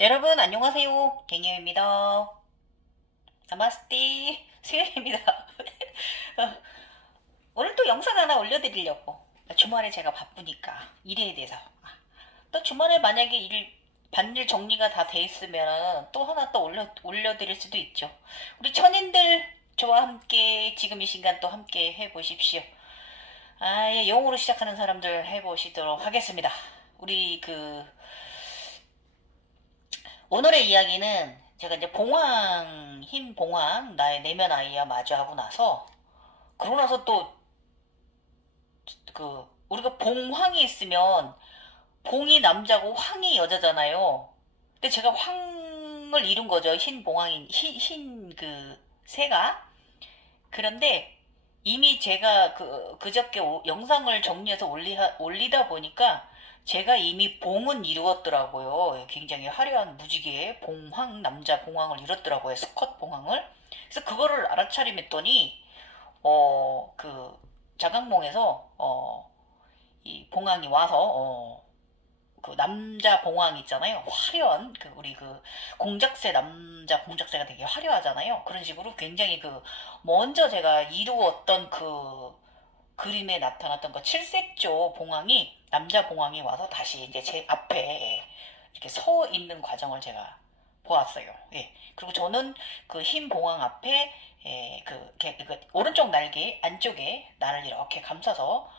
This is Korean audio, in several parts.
여러분 안녕하세요. 갱이입니다. 나마스테 수요일입니다. 오늘 또 영상 하나 올려드리려고. 주말에 제가 바쁘니까 일에 대해서. 또 주말에 만약에 반일 정리가 다 돼 있으면 또 하나 또 올려드릴 수도 있죠. 우리 천인들 저와 함께 지금 이 시간 또 함께 해보십시오. 예, 영어로 시작하는 사람들 해보시도록 하겠습니다. 우리 오늘의 이야기는 제가 이제 흰 봉황, 나의 내면 아이와 마주하고 나서, 그러고 나서 또, 우리가 봉황이 있으면, 봉이 남자고 황이 여자잖아요. 근데 제가 황을 이룬 거죠. 새가. 그런데 이미 제가 그저께 영상을 정리해서 올리다 보니까 제가 이미 봉은 이루었더라고요. 굉장히 화려한 무지개의 남자 봉황을 이뤘더라고요. 수컷 봉황을. 그래서 그거를 알아차림했더니, 자각몽에서, 이 봉황이 와서, 남자 봉황 있잖아요. 화려한 우리 남자 공작새가 되게 화려하잖아요. 그런 식으로 굉장히 먼저 제가 이루었던 그림에 나타났던 칠색조 봉황이 남자 봉황이 와서 다시 이제 제 앞에 이렇게 서 있는 과정을 제가 보았어요. 예. 그리고 저는 그 흰 봉황 앞에 오른쪽 날개 안쪽에 나를 이렇게 감싸서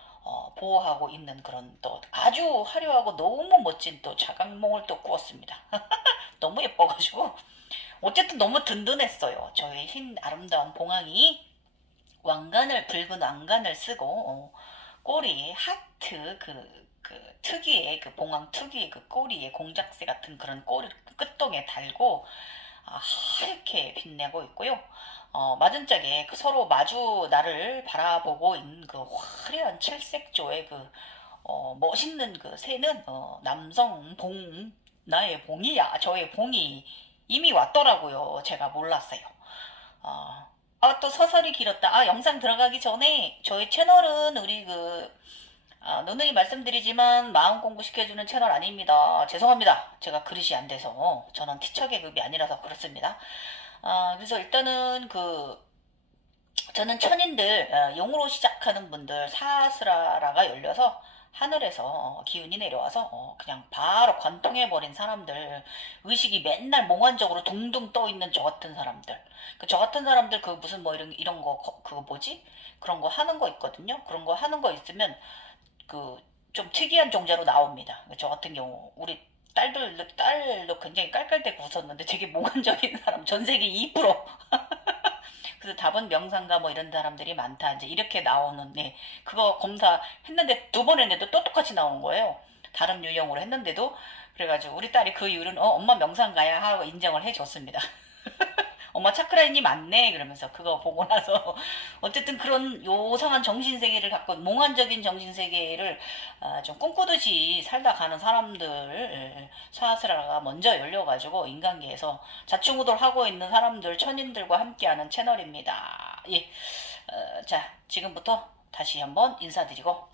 보호하고 있는 그런 또 아주 화려하고 너무 멋진 또 자각몽을 또 꾸었습니다. 너무 예뻐가지고 어쨌든 너무 든든했어요. 저의 흰 아름다운 봉황이 붉은 왕관을 쓰고 꼬리에 하트 특유의 봉황 특유의 꼬리에 공작새 같은 그런 꼬리 끝동에 달고 하얗게 빛내고 있고요. 맞은짝에 서로 나를 바라보고 있는 화려한 칠색조의 멋있는 새는 남성 나의 봉이야. 저의 봉이 이미 왔더라고요. 제가 몰랐어요. 또 서설이 길었다. 영상 들어가기 전에 저희 채널은 누누이 말씀드리지만 마음 공부 시켜주는 채널 아닙니다. 죄송합니다. 제가 그릇이 안 돼서. 저는 티처 계급이 아니라서 그렇습니다. 그래서 일단은 저는 천인들, 용으로 시작하는 분들, 사스라라가 열려서 하늘에서 기운이 내려와서 그냥 바로 관통해버린 사람들, 의식이 맨날 몽환적으로 둥둥 떠있는 저 같은 사람들. 저 같은 사람들 무슨 뭐 이런 거, 그거 뭐지? 그런 거 하는 거 있거든요. 그런 거 하는 거 있으면 좀 특이한 종자로 나옵니다. 저 같은 경우, 우리 딸도 굉장히 깔깔대고 웃었는데 되게 몽환적인 사람, 전 세계 2%. 그래서 답은 명상가 뭐 이런 사람들이 많다. 이제 이렇게 나오는, 네. 그거 검사했는데 2번 했는데도 또 똑같이 나오는 거예요. 다른 유형으로 했는데도. 그래가지고 우리 딸이 그 이유는, 엄마 명상가야 하고 인정을 해줬습니다. 엄마 차크라인이 많네 그러면서 그거 보고 나서 어쨌든 그런 요상한 정신세계를 갖고 몽환적인 정신세계를 좀 꿈꾸듯이 살다 가는 사람들 사스라가 먼저 열려가지고 인간계에서 자충우돌하고 있는 사람들 천인들과 함께하는 채널입니다. 예, 자 지금부터 다시 한번 인사드리고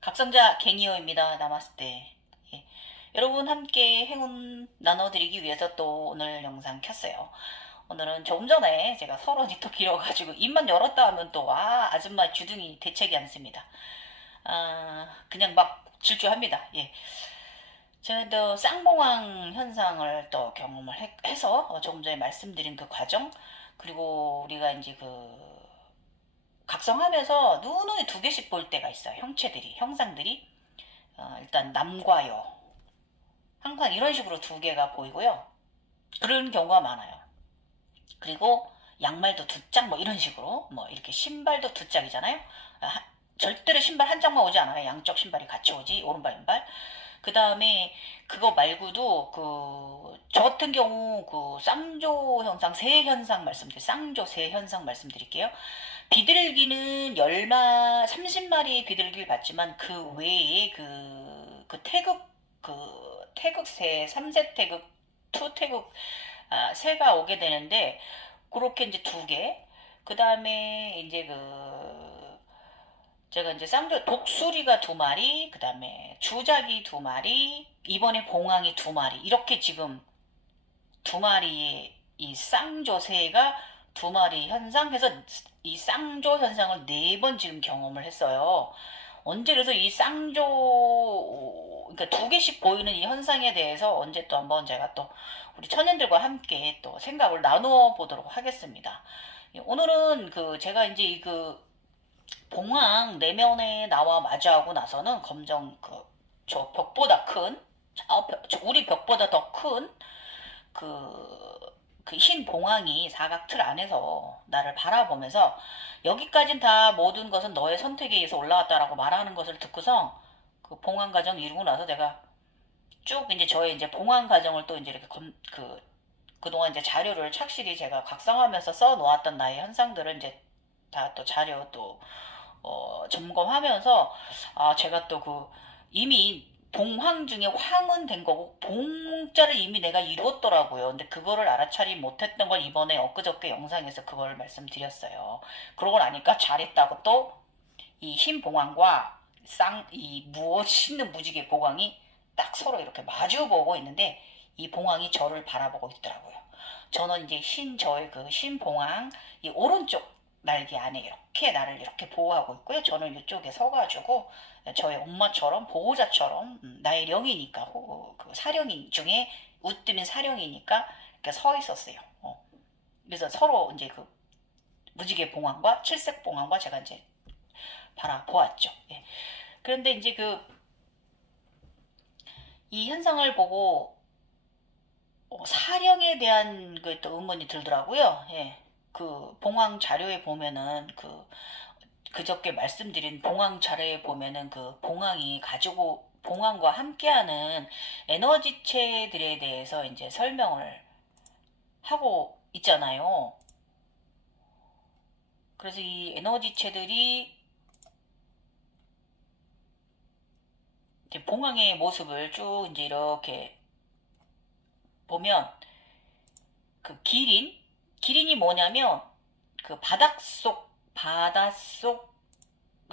각성자 갱이오입니다. 나마스테. 예. 여러분 함께 행운 나눠드리기 위해서 또 오늘 영상 켰어요. 오늘은 조금 전에 제가 서론이 또 길어가지고 입만 열었다 하면 또 아줌마 주둥이 대책이 않습니다. 그냥 막 질주합니다. 예. 제가 또 쌍봉황 현상을 또 경험을 해서 조금 전에 말씀드린 그 과정 그리고 우리가 이제 각성하면서 누누이 2개씩 볼 때가 있어요. 형상들이 일단 남과 여 항상 이런 식으로 2개가 보이고요. 그런 경우가 많아요. 그리고 양말도 2짝 뭐 이런 식으로 뭐 이렇게 신발도 2짝이잖아요. 절대로 신발 한 짝만 오지 않아요. 양쪽 신발이 같이 오지 오른발 왼발. 그 다음에 그거 말고도 저 같은 경우 쌍조 현상 새 현상 쌍조 새 현상 말씀드릴게요. 비둘기는 30마리의 비둘기를 봤지만 그 외에 태극새 3세 태극 2 태극 새가 오게 되는데 그렇게 이제 2개 그 다음에 이제 제가 이제 쌍조, 독수리가 2마리, 그 다음에 주작이 2마리, 이번에 봉황이 2마리, 이렇게 지금 2마리의 이 쌍조새가 2마리 현상 해서 이 쌍조 현상을 4번 지금 경험을 했어요. 언제 그래서 이 쌍조, 그러니까 2개씩 보이는 이 현상에 대해서 언제 또 한번 제가 또 우리 천연들과 함께 또 생각을 나누어 보도록 하겠습니다. 오늘은 그 제가 이제 이 그 봉황 내면에 나와 마주하고 나서는 검정 그 저 벽보다 큰, 우리 벽보다 더 큰 그 흰 봉황이 사각 틀 안에서 나를 바라보면서 여기까진 다 모든 것은 너의 선택에 의해서 올라왔다라고 말하는 것을 듣고서 그 봉황 과정 이루고 나서 내가 쭉 이제 저의 이제 봉황 과정을 또 이제 이렇게 그동안 이제 자료를 착실히 제가 각성하면서 써 놓았던 나의 현상들을 이제 다 또 자료 또 점검하면서 제가 또 그 이미 봉황 중에 황은 된 거고 봉자를 이미 내가 이루었더라고요. 근데 그거를 알아차리 못했던 걸 이번에 엊그저께 영상에서 그걸 말씀드렸어요. 그러고 나니까 잘했다고 또 이 흰 봉황과 이 멋있는 무지개 봉황이 딱 서로 이렇게 마주보고 있는데 이 봉황이 저를 바라보고 있더라고요. 저는 이제 저의 그 흰 봉황 이 오른쪽 날개 안에 이렇게 나를 이렇게 보호하고 있고요. 저는 이쪽에 서가지고 저의 엄마처럼 보호자처럼 나의 령이니까 그 사령인 중에 우뜨민 사령이니까 이렇게 서 있었어요. 그래서 서로 이제 그 무지개 봉황과 칠색 봉황과 제가 이제 바라보았죠. 예. 그런데 이제 이 현상을 보고 사령에 대한 그 또 의문이 들더라고요. 예. 그 봉황 자료에 보면은 그저께 말씀드린 봉황 자료에 보면은 그 봉황이 가지고 봉황과 함께하는 에너지체들에 대해서 이제 설명을 하고 있잖아요. 그래서 이 에너지체들이 이제 봉황의 모습을 쭉 이제 이렇게 보면 그 기린이 뭐냐면 그 바닷속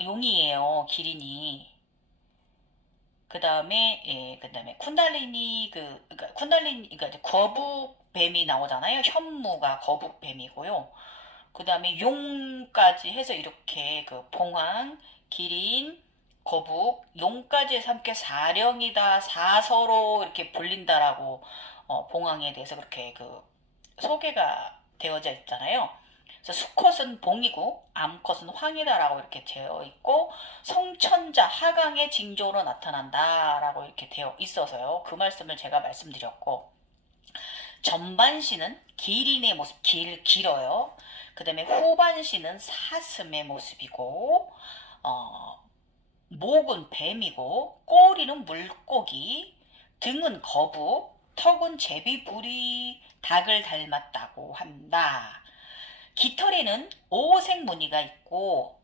용이에요. 기린이. 그 다음에 쿤달리니 그러니까 거북뱀이 나오잖아요. 현무가 거북뱀이고요. 그 다음에 용까지 해서 이렇게 그 봉황, 기린, 거북, 용까지 해서 함께 사령이다, 사서로 이렇게 불린다라고 봉황에 대해서 그렇게 소개가 되어져 있잖아요. 그래서 수컷은 봉이고 암컷은 황이다라고 이렇게 되어 있고 성천자 하강의 징조로 나타난다라고 이렇게 되어 있어서요. 그 말씀을 제가 말씀드렸고 전반신은 기린의 모습 길어요. 그 다음에 후반신은 사슴의 모습이고 목은 뱀이고 꼬리는 물고기, 등은 거북, 턱은 제비부리 닭을 닮았다고 한다. 깃털에는 오색 무늬가 있고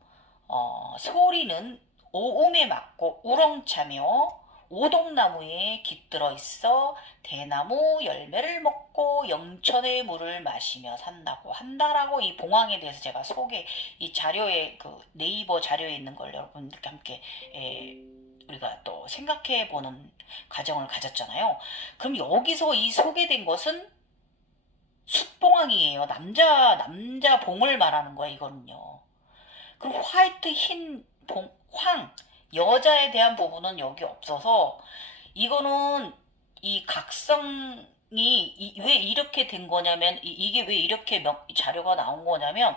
소리는 오음에 맞고 우렁차며 오동나무에 깃들어 있어 대나무 열매를 먹고 영천의 물을 마시며 산다고 한다라고 이 봉황에 대해서 제가 이 자료에 그 네이버 자료에 있는 걸 여러분들께 함께 우리가 또 생각해 보는 과정을 가졌잖아요. 그럼 여기서 이 소개된 것은 숫봉황이에요. 남자 봉을 말하는 거야, 이거는요. 그럼 화이트, 흰 봉, 여자에 대한 부분은 여기 없어서, 이거는 이 각성이 왜 이렇게 된 거냐면, 이게 왜 이렇게 자료가 나온 거냐면,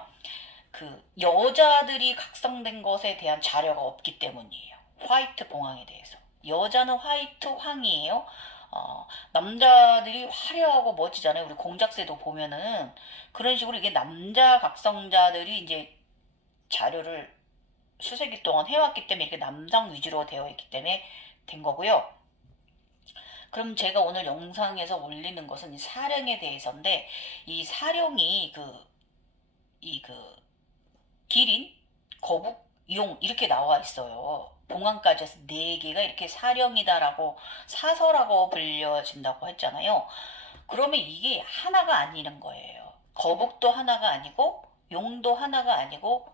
그 여자들이 각성된 것에 대한 자료가 없기 때문이에요. 화이트 봉황에 대해서. 여자는 화이트 황이에요. 남자들이 화려하고 멋지잖아요. 우리 공작새도 보면은 그런 식으로 이게 남자 각성자들이 이제 자료를 수세기 동안 해왔기 때문에 이렇게 남성 위주로 되어 있기 때문에 된 거고요. 그럼 제가 오늘 영상에서 올리는 것은 이 사령에 대해서인데 이 사령이 기린, 거북, 용 이렇게 나와 있어요. 봉황까지 해서 4개가 이렇게 사령이다라고 사서라고 불려진다고 했잖아요. 그러면 이게 하나가 아니는 거예요. 거북도 하나가 아니고 용도 하나가 아니고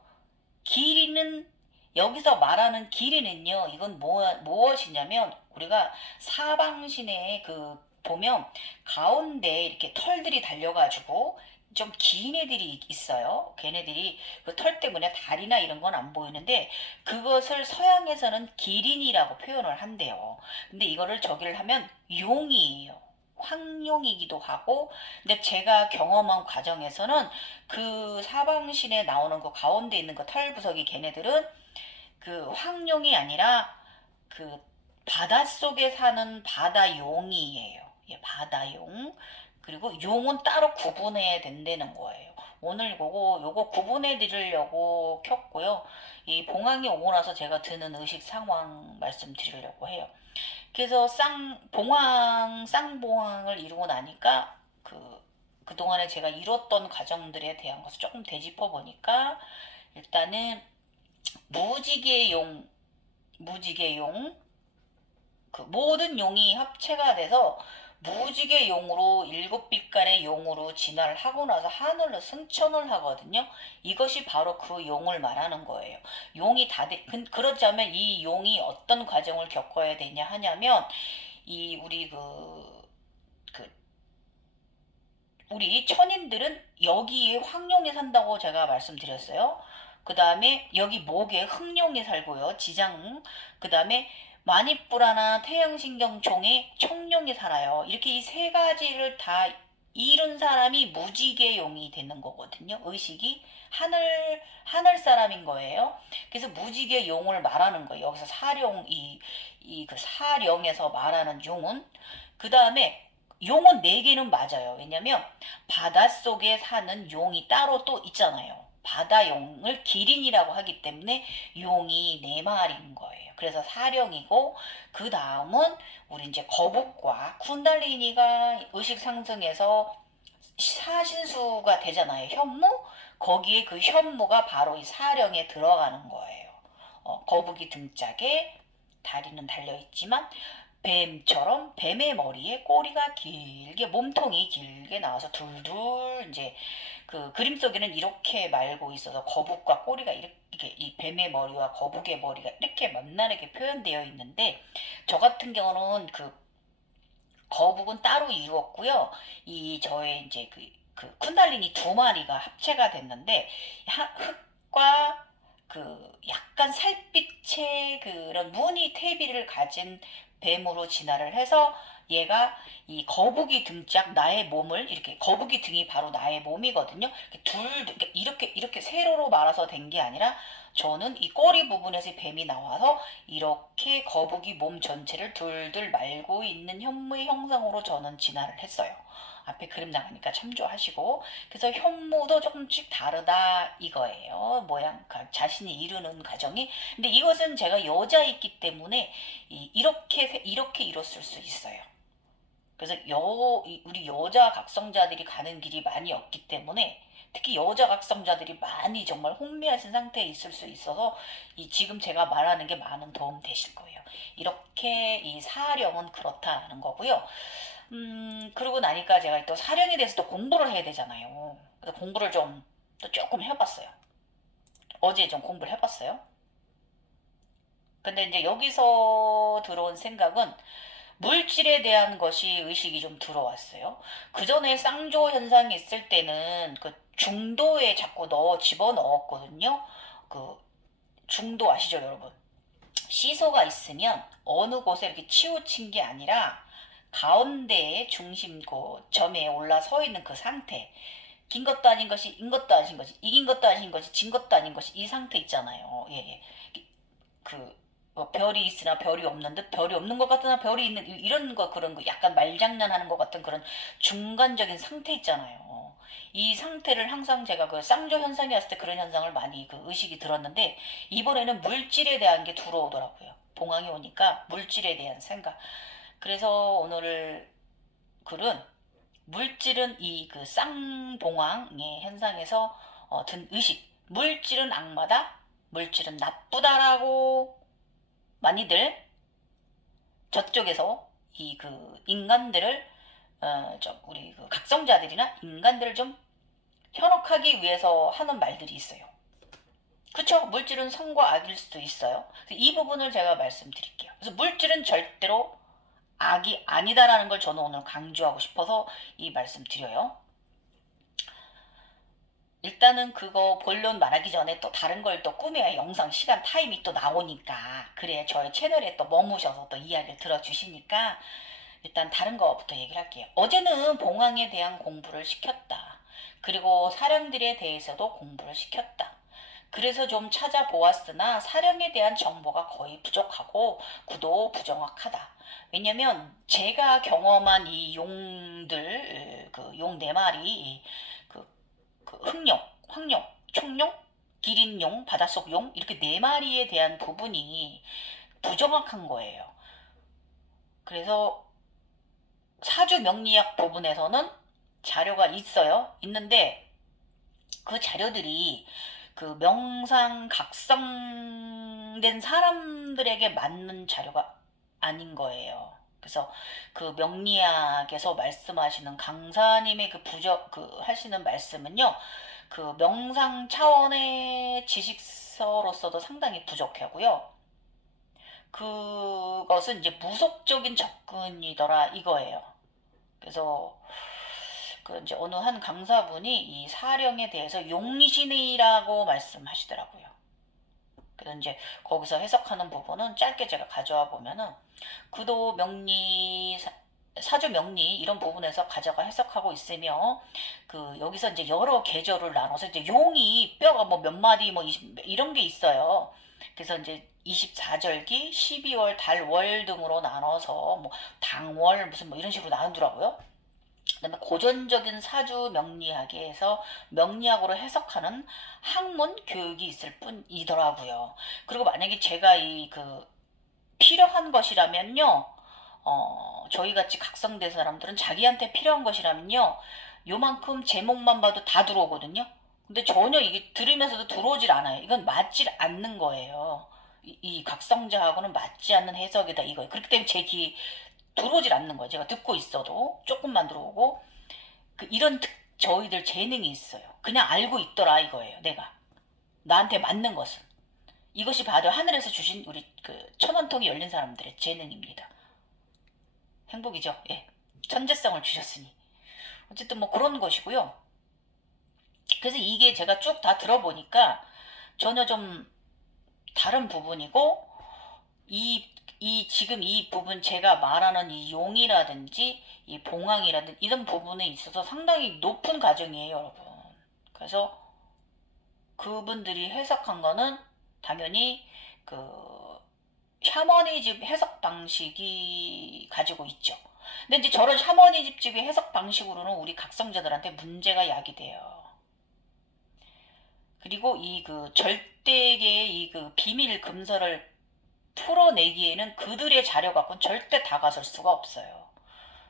기린은 여기서 말하는 길이는요, 이건 무엇이냐면, 우리가 사방신에 보면, 가운데 이렇게 털들이 달려가지고, 좀 긴 애들이 있어요. 걔네들이 그 털 때문에 다리나 이런 건 안 보이는데, 그것을 서양에서는 기린이라고 표현을 한대요. 근데 이거를 저기를 하면 용이에요. 황룡이기도 하고, 근데 제가 경험한 과정에서는 그 사방신에 나오는 그 가운데 있는 그 털부석이 걔네들은 그 황룡이 아니라 그 바닷속에 사는 바다용이에요. 예, 바다용. 그리고 용은 따로 구분해야 된다는 거예요. 오늘 요거 구분해 드리려고 켰고요. 이 봉황이 오고 나서 제가 드는 의식 상황 말씀드리려고 해요. 그래서 쌍봉황을 이루고 나니까 그동안에 제가 이뤘던 과정들에 대한 것을 조금 되짚어 보니까 일단은 무지개용, 그 모든 용이 합체가 돼서 무지개용으로 7빛깔의 용으로 진화를 하고 나서 하늘로 승천을 하거든요. 이것이 바로 그 용을 말하는 거예요. 용이 그렇자면 이 용이 어떤 과정을 겪어야 되냐 하냐면 우리 천인들은 여기에 황룡이 산다고 제가 말씀드렸어요. 그 다음에 여기 목에 흑룡이 살고요. 그 다음에 마니뿌라나 태양신경총에 청룡이 살아요. 이렇게 이 세 가지를 다 이룬 사람이 무지개용이 되는 거거든요. 의식이 하늘 사람인 거예요. 그래서 무지개용을 말하는 거예요. 여기서 그 사령에서 말하는 용은. 그 다음에 용은 4개는 맞아요. 왜냐면 바닷속에 사는 용이 따로 또 있잖아요. 바다용을 기린이라고 하기 때문에 용이 4마리인 거예요. 그래서 사령이고, 그 다음은 우리 이제 거북과 쿤달리니가 의식 상승해서 사신수가 되잖아요. 현무? 거기에 그 현무가 바로 이 사령에 들어가는 거예요. 거북이 등짝에 다리는 달려있지만 뱀처럼 뱀의 머리에 꼬리가 길게, 몸통이 길게 나와서 둘둘 이제 그 그림 속에는 이렇게 말고 있어서 거북과 꼬리가 이렇게, 이 뱀의 머리와 거북의 머리가 이렇게 만나게 표현되어 있는데, 저 같은 경우는 그 거북은 따로 이루었고요. 저의 이제 그 쿤달리니 2마리가 합체가 됐는데, 흑과 약간 살빛의 그런 무늬 퇴비를 가진 뱀으로 진화를 해서 얘가 이 거북이 등짝 나의 몸을 이렇게, 거북이 등이 바로 나의 몸이거든요. 이렇게 세로로 말아서 된 게 아니라 저는 이 꼬리 부분에서 뱀이 나와서 이렇게 거북이 몸 전체를 둘둘 말고 있는 현무의 형상으로 저는 진화를 했어요. 앞에 그림 나가니까 참조하시고. 그래서 현무도 조금씩 다르다 이거예요. 모양, 자신이 이루는 과정이. 근데 이것은 제가 여자이기 때문에 이렇게 이뤘을 수 있어요. 그래서 우리 여자 각성자들이 가는 길이 많이 없기 때문에, 특히 여자 각성자들이 많이 정말 혼미하신 상태에 있을 수 있어서 지금 제가 말하는 게 많은 도움 되실 거예요. 이렇게 이 사령은 그렇다는 거고요. 그러고 나니까 제가 또 사령에 대해서 또 공부를 해야 되잖아요. 그래서 공부를 또 조금 해봤어요. 어제 좀 공부를 해봤어요. 근데 이제 여기서 들어온 생각은 물질에 대한 것이 의식이 좀 들어왔어요. 그 전에 쌍조 현상이 있을 때는 그 중도에 자꾸 집어넣었거든요. 그 중도 아시죠, 여러분? 시소가 있으면 어느 곳에 이렇게 치우친 게 아니라 가운데에 중심 점에 올라서 있는 그 상태. 긴 것도 아닌 것이, 인 것도 아닌 것이, 이긴 것도 아닌 것이, 진 것도 아닌 것이, 이 상태 있잖아요. 예. 별이 있으나 별이 없는 듯, 별이 없는 것 같으나 별이 있는, 이런 거, 그런 거, 약간 말장난하는 것 같은 그런 중간적인 상태 있잖아요. 이 상태를 항상 제가 그 쌍조 현상이 왔을 때 그런 현상을 많이 의식이 들었는데, 이번에는 물질에 대한 게 들어오더라고요. 봉황이 오니까 물질에 대한 생각. 그래서 오늘 글은 물질은 쌍봉황의 현상에서 든 의식. 물질은 악마다, 물질은 나쁘다라고 많이들 저쪽에서 인간들을 우리 각성자들이나 인간들을 좀 현혹하기 위해서 하는 말들이 있어요. 그쵸? 물질은 선과 악일 수도 있어요. 이 부분을 제가 말씀드릴게요. 그래서 물질은 절대로 악이 아니다라는 걸 저는 오늘 강조하고 싶어서 이 말씀 드려요. 일단은 그거 본론 말하기 전에 또 다른 걸 또 꾸며야 영상 시간 타임이 또 나오니까, 그래 저희 채널에 또 머무셔서 또 이야기를 들어주시니까 일단 다른 거부터 얘기를 할게요. 어제는 봉황에 대한 공부를 시켰다. 그리고 사령들에 대해서도 공부를 시켰다. 그래서 좀 찾아보았으나 사령에 대한 정보가 거의 부족하고 구도 부정확하다. 왜냐면 제가 경험한 이 용들, 그 용 네 마리, 그 흑룡, 황룡, 청룡, 기린용, 바닷속용 이렇게 네 마리에 대한 부분이 부정확한 거예요. 그래서 사주 명리학 부분에서는 자료가 있어요. 있는데 그 자료들이 그 명상각성된 사람들에게 맞는 자료가 아닌 거예요. 그래서 그 명리학에서 말씀하시는 강사님의 그 하시는 말씀은요, 그 명상 차원의 지식서로서도 상당히 부족하고요. 그것은 이제 무속적인 접근이더라 이거예요. 그래서 그 이제 어느 한 강사분이 이 사령에 대해서 용신이라고 말씀하시더라고요. 그래서 이제 거기서 해석하는 부분은 짧게 제가 가져와 보면은 구도 명리 사주 명리 이런 부분에서 가져가 해석하고 있으며, 그 여기서 이제 여러 계절을 나눠서 이제 용이 뼈가 뭐 몇 마디 뭐 이런 게 있어요. 그래서 이제 24절기, 12월 달월 등으로 나눠서 뭐 당월 무슨 뭐 이런 식으로 나누더라고요. 그다음에 고전적인 사주 명리학에서 명리학으로 해석하는 학문 교육이 있을 뿐이더라고요. 그리고 만약에 제가 이 그 필요한 것이라면요, 저희 같이 각성된 사람들은 자기한테 필요한 것이라면요, 요만큼 제목만 봐도 다 들어오거든요. 근데 전혀 이게 들으면서도 들어오질 않아요. 이건 맞질 않는 거예요. 이 각성자하고는 맞지 않는 해석이다 이거예요. 그렇기 때문에 제 귀 들어오질 않는 거예요. 제가 듣고 있어도 조금만 들어오고, 이런 저희들 재능이 있어요. 그냥 알고 있더라 이거예요. 내가 나한테 맞는 것은 이것이 바로 하늘에서 주신 우리 그 천원통이 열린 사람들의 재능입니다. 행복이죠. 예, 천재성을 주셨으니 어쨌든 뭐 그런 것이고요. 그래서 이게 제가 쭉 다 들어보니까 전혀 좀 다른 부분이고, 지금 이 부분 제가 말하는 이 용이라든지 이 봉황이라든지 이런 부분에 있어서 상당히 높은 가정이에요, 여러분. 그래서 그분들이 해석한 거는 당연히 그 샤머니즘 해석 방식이 가지고 있죠. 근데 이제 저런 샤머니즘의 해석 방식으로는 우리 각성자들한테 문제가 야기돼요. 그리고 이 그 절대계의 이 그 비밀 금서를 풀어내기에는 그들의 자료 갖고는 절대 다가설 수가 없어요.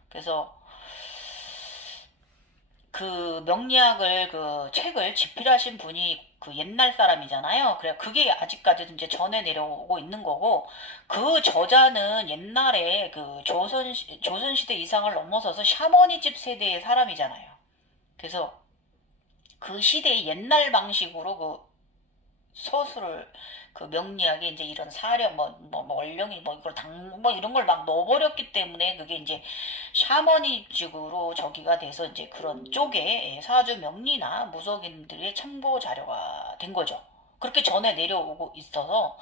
그래서 그 명리학을 그 책을 집필하신 분이 그 옛날 사람이잖아요. 그래 그게 아직까지도 이제 전해 내려오고 있는 거고, 그 저자는 옛날에 그 조선시대 이상을 넘어서서 샤머니즘 세대의 사람이잖아요. 그래서 그 시대의 옛날 방식으로 그 서술을 그 명리학에 이제 이런 사려 뭐 얼령이 뭐 이걸 뭐 이런 걸 막 넣어버렸기 때문에 그게 이제 샤머니즘으로 저기가 돼서 이제 그런 쪽에 사주 명리나 무속인들의 참고 자료가 된 거죠. 그렇게 전해 내려오고 있어서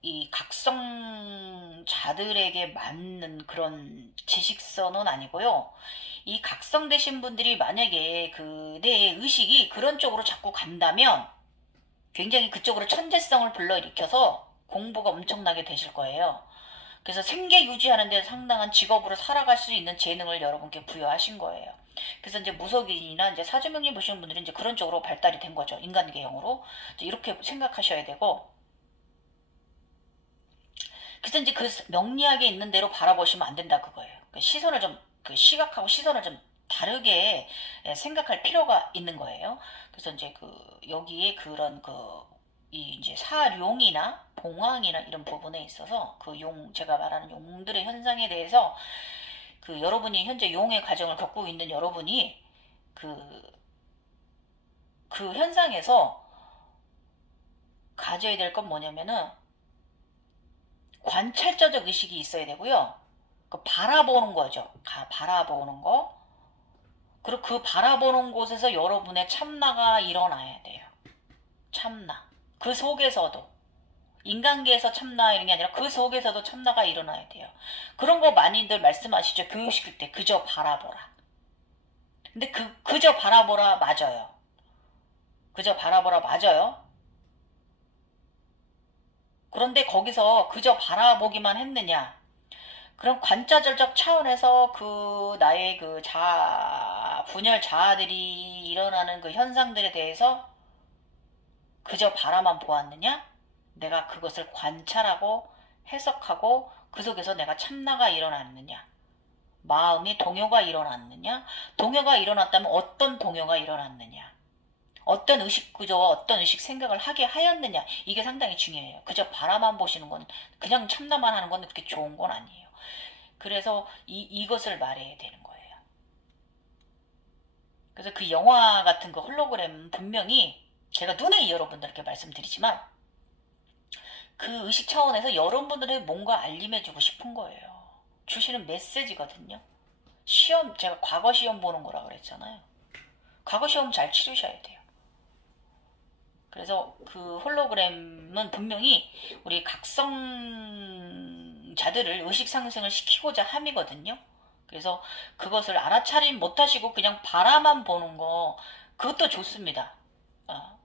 이 각성자들에게 맞는 그런 지식서는 아니고요. 이 각성되신 분들이 만약에 그대의 의식이 그런 쪽으로 자꾸 간다면 굉장히 그쪽으로 천재성을 불러일으켜서 공부가 엄청나게 되실 거예요. 그래서 생계 유지하는 데 상당한 직업으로 살아갈 수 있는 재능을 여러분께 부여하신 거예요. 그래서 이제 무속인이나 이제 사주명리 보시는 분들은 이제 그런 쪽으로 발달이 된 거죠. 인간계형으로. 이렇게 생각하셔야 되고, 그래서 이제 그 명리학에 있는 대로 바라보시면 안 된다 그거예요. 그 시선을 좀, 그 시각하고 시선을 좀 다르게 생각할 필요가 있는 거예요. 그래서 이제 그 여기에 그런 이 이제 사룡이나 봉황이나 이런 부분에 있어서 그 제가 말하는 용들의 현상에 대해서 그 여러분이 현재 용의 과정을 겪고 있는 여러분이 그 그 현상에서 가져야 될 건 뭐냐면은 관찰자적 의식이 있어야 되고요. 그 바라보는 거죠. 바라보는 거. 그리고 그 바라보는 곳에서 여러분의 참나가 일어나야 돼요. 참나. 그 속에서도. 인간계에서 참나 이런 게 아니라 그 속에서도 참나가 일어나야 돼요. 그런 거 많이들 말씀하시죠. 교육시킬 때 그저 바라보라. 근데 그저 바라보라 맞아요. 그저 바라보라 맞아요. 그런데 거기서 그저 바라보기만 했느냐? 그럼 관자절적 차원에서 그 나의 그 분열 자아들이 일어나는 그 현상들에 대해서 그저 바라만 보았느냐? 내가 그것을 관찰하고 해석하고 그 속에서 내가 참나가 일어났느냐? 마음이 동요가 일어났느냐? 동요가 일어났다면 어떤 동요가 일어났느냐? 어떤 의식 구조와 어떤 의식 생각을 하게 하였느냐? 이게 상당히 중요해요. 그저 바라만 보시는 건 그냥 참나만 하는 건 그렇게 좋은 건 아니에요. 그래서 이것을 말해야 되는 거예요. 그래서 그 영화 같은 그 홀로그램 분명히 제가 누누이 여러분들께 말씀드리지만 그 의식 차원에서 여러분들의 뭔가 알림해주고 싶은 거예요. 주시는 메시지거든요. 시험, 제가 과거 시험 보는 거라 그랬잖아요. 과거 시험 잘 치르셔야 돼요. 그래서 그 홀로그램은 분명히 우리 각성자들을 의식 상승을 시키고자 함이거든요. 그래서 그것을 알아차림 못하시고 그냥 바라만 보는 거 그것도 좋습니다.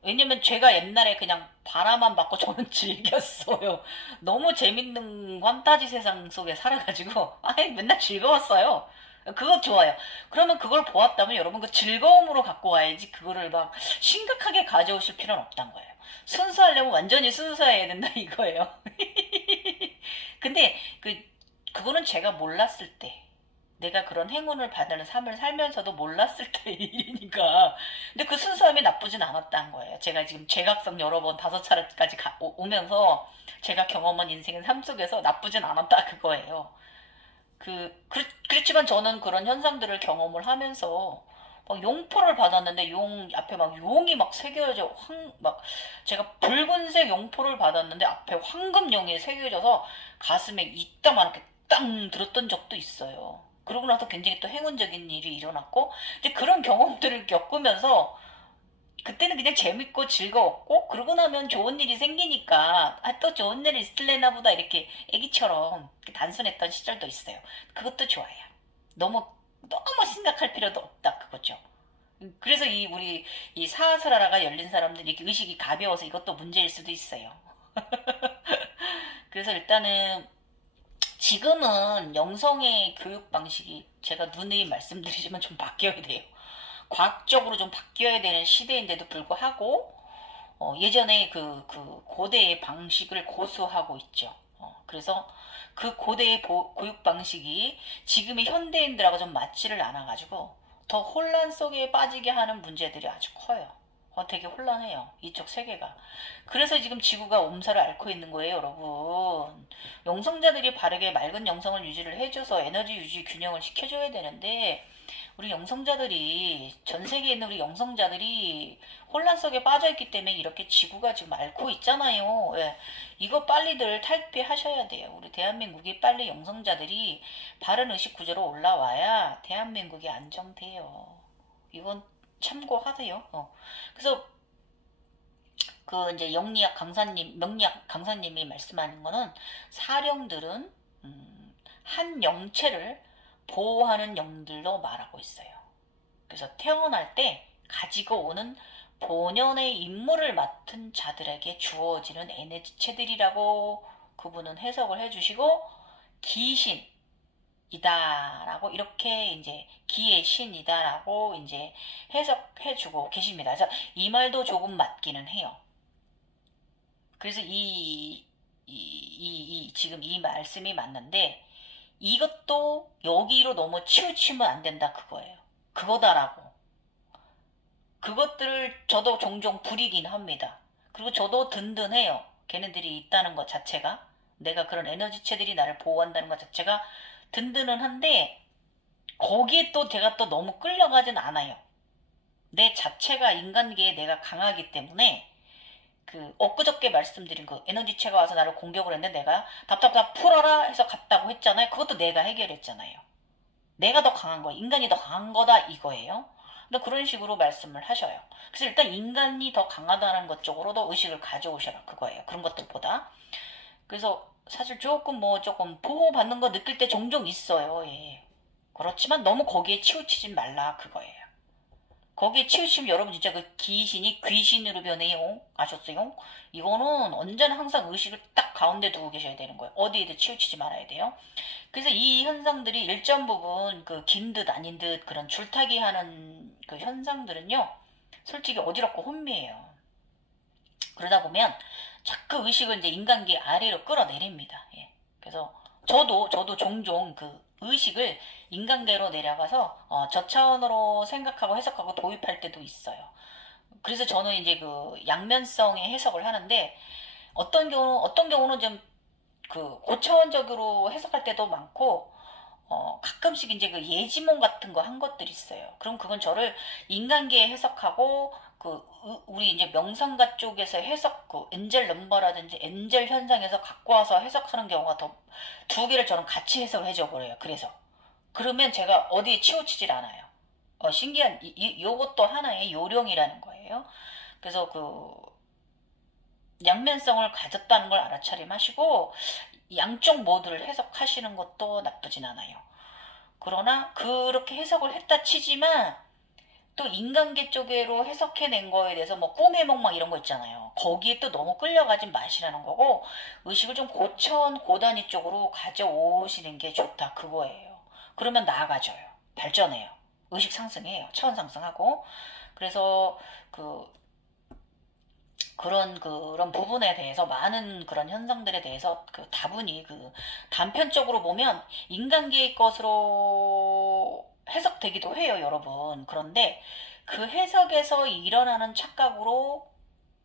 왜냐면 제가 옛날에 그냥 바라만 받고 저는 즐겼어요. 너무 재밌는 판타지 세상 속에 살아가지고 맨날 즐거웠어요. 그거 좋아요. 그러면 그걸 보았다면 여러분 그 즐거움으로 갖고 와야지 그거를 막 심각하게 가져오실 필요는 없단 거예요. 순수하려면 완전히 순수해야 된다 이거예요. 근데 그거는 제가 몰랐을 때 내가 그런 행운을 받는 삶을 살면서도 몰랐을 때의 일이니까. 근데 그 순수함이 나쁘진 않았다는 거예요. 제가 지금 제각성 여러 번 5차례까지 오면서 제가 경험한 인생의 삶 속에서 나쁘진 않았다 그거예요. 그렇지만 저는 그런 현상들을 경험을 하면서 막 용포를 받았는데 용 앞에 막 용이 막 새겨져 막 제가 붉은색 용포를 받았는데 앞에 황금용이 새겨져서 가슴에 이따만하게 땅 들었던 적도 있어요. 그러고 나서 굉장히 또 행운적인 일이 일어났고 이제 그런 경험들을 겪으면서 그때는 그냥 재밌고 즐거웠고 그러고 나면 좋은 일이 생기니까 또 좋은 일이 있을래나 보다 이렇게 애기처럼 단순했던 시절도 있어요. 그것도 좋아요. 너무 생각할 필요도 없다 그거죠. 그래서 우리 이 사스라라가 열린 사람들 이렇게 의식이 가벼워서 이것도 문제일 수도 있어요. 그래서 일단은 지금은 영성의 교육 방식이 제가 누누이 말씀드리지만 좀 바뀌어야 돼요. 과학적으로 좀 바뀌어야 되는 시대인데도 불구하고 예전에 그 고대의 방식을 고수하고 있죠. 그래서 그 고대의 교육 방식이 지금의 현대인들하고 좀 맞지를 않아가지고 더 혼란 속에 빠지게 하는 문제들이 아주 커요. 되게 혼란해요. 이쪽 세계가. 그래서 지금 지구가 옴사를 앓고 있는 거예요, 여러분. 영성자들이 바르게 맑은 영성을 유지를 해줘서 에너지 유지 균형을 시켜줘야 되는데 우리 영성자들이 전 세계에 있는 우리 영성자들이 혼란 속에 빠져있기 때문에 이렇게 지구가 지금 앓고 있잖아요. 예. 이거 빨리들 탈피하셔야 돼요. 우리 대한민국이 빨리 영성자들이 바른 의식 구조로 올라와야 대한민국이 안정돼요. 이건 참고하세요. 그래서 이제 명리학 강사님이 말씀하는 거는 사령들은 한 영체를 보호하는 영들로 말하고 있어요. 그래서 태어날 때 가지고 오는 본연의 임무를 맡은 자들에게 주어지는 에너지체들이라고 그분은 해석을 해주시고 기신이다라고 이렇게 이제 기의 신이다라고 이제 해석해주고 계십니다. 그래서 이 말도 조금 맞기는 해요. 그래서 지금 이 말씀이 맞는데 이것도 여기로 너무 치우치면 안 된다 그거예요. 그거다라고. 그것들을 저도 종종 부리긴 합니다. 그리고 저도 든든해요. 걔네들이 있다는 것 자체가. 내가 그런 에너지체들이 나를 보호한다는 것 자체가 든든은 한데 거기에 또 제가 또 너무 끌려가진 않아요. 내 자체가 인간계에 내가 강하기 때문에 그 엊그저께 말씀드린 그 에너지체가 와서 나를 공격을 했는데 내가 답답답 풀어라 해서 갔다고 했잖아요. 그것도 내가 해결했잖아요. 내가 더 강한 거야. 인간이 더 강한 거다 이거예요. 근데 그런 식으로 말씀을 하셔요. 그래서 일단 인간이 더 강하다는 것 쪽으로도 의식을 가져오셔라 그거예요. 그런 것들보다. 그래서 사실 조금 보호받는 거 느낄 때 종종 있어요. 예. 그렇지만 너무 거기에 치우치지 말라 그거예요. 거기에 치우치면 여러분 진짜 그 귀신이 귀신으로 변해요. 아셨어요? 이거는 언제나 항상 의식을 딱 가운데 두고 계셔야 되는 거예요. 어디에도 치우치지 말아야 돼요. 그래서 이 현상들이 일정 부분 그 긴 듯 아닌 듯 그런 줄타기 하는 그 현상들은요. 솔직히 어지럽고 혼미해요. 그러다 보면 자꾸 의식을 이제 인간계 아래로 끌어내립니다. 예. 그래서 저도 종종 그 의식을 인간계로 내려가서 저차원으로 생각하고 해석하고 도입할 때도 있어요. 그래서 저는 이제 그 양면성의 해석을 하는데 어떤 경우는 좀 그 고차원적으로 해석할 때도 많고 가끔씩 이제 그 예지몽 같은 거 한 것들이 있어요. 그럼 그건 저를 인간계에 해석하고 그 우리 이제 명상가 쪽에서 해석 그 엔젤 넘버라든지 엔젤 현상에서 갖고 와서 해석하는 경우가 더 두 개를 저는 같이 해석을 해줘 버려요. 그래서 그러면 제가 어디에 치우치질 않아요. 신기한 요것도 하나의 요령이라는 거예요. 그래서 그 양면성을 가졌다는 걸 알아차림하시고 양쪽 모두를 해석하시는 것도 나쁘진 않아요. 그러나 그렇게 해석을 했다 치지만 또 인간계 쪽으로 해석해낸 거에 대해서 뭐 꿈의 몽막 이런 거 있잖아요. 거기에 또 너무 끌려가지 마시라는 거고 의식을 좀 고차원 고단위 쪽으로 가져오시는 게 좋다 그거예요. 그러면 나아가져요. 발전해요. 의식 상승해요. 차원 상승하고 그래서 그런 부분에 대해서 많은 그런 현상들에 대해서 그 다분히 그 단편적으로 보면 인간계의 것으로 해석되기도 해요, 여러분. 그런데 그 해석에서 일어나는 착각으로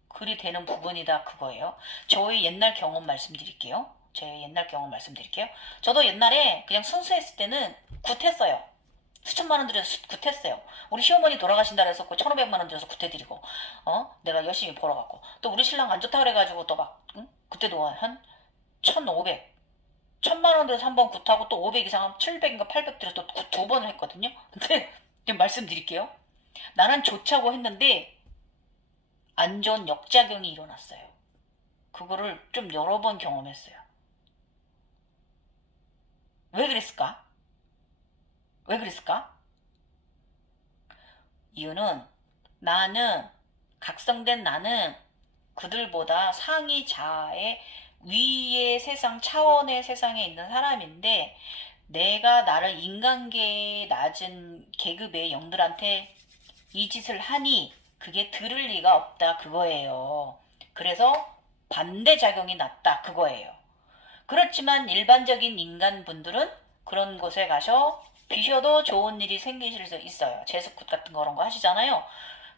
글이 되는 부분이다 그거예요. 저의 옛날 경험 말씀드릴게요. 제 옛날 경험 말씀드릴게요. 저도 옛날에 그냥 순수했을 때는 굿했어요. 수천만 원 들여서 굿했어요. 우리 시어머니 돌아가신다 그래서 그 1,500만 원 들여서 굿해드리고 내가 열심히 벌어갖고 또 우리 신랑 안 좋다 그래가지고 또 막 그때도 한 1,500 1,000만 원 들여서 한 번 굿하고 또 500 이상 하면 700인가 800 들여서 또 굿 두 번을 했거든요. 근데 말씀드릴게요. 나는 좋자고 했는데 안 좋은 역작용이 일어났어요. 그거를 좀 여러 번 경험했어요. 왜 그랬을까? 이유는 각성된 나는 그들보다 상위 자아의 위의 세상, 차원의 세상에 있는 사람인데 내가 나를 인간계의 낮은 계급의 영들한테 이 짓을 하니 그게 들을 리가 없다 그거예요. 그래서 반대작용이 났다 그거예요. 그렇지만 일반적인 인간분들은 그런 곳에 가셔 비셔도 좋은 일이 생기실 수 있어요. 제스굿 같은 거 그런 거 하시잖아요.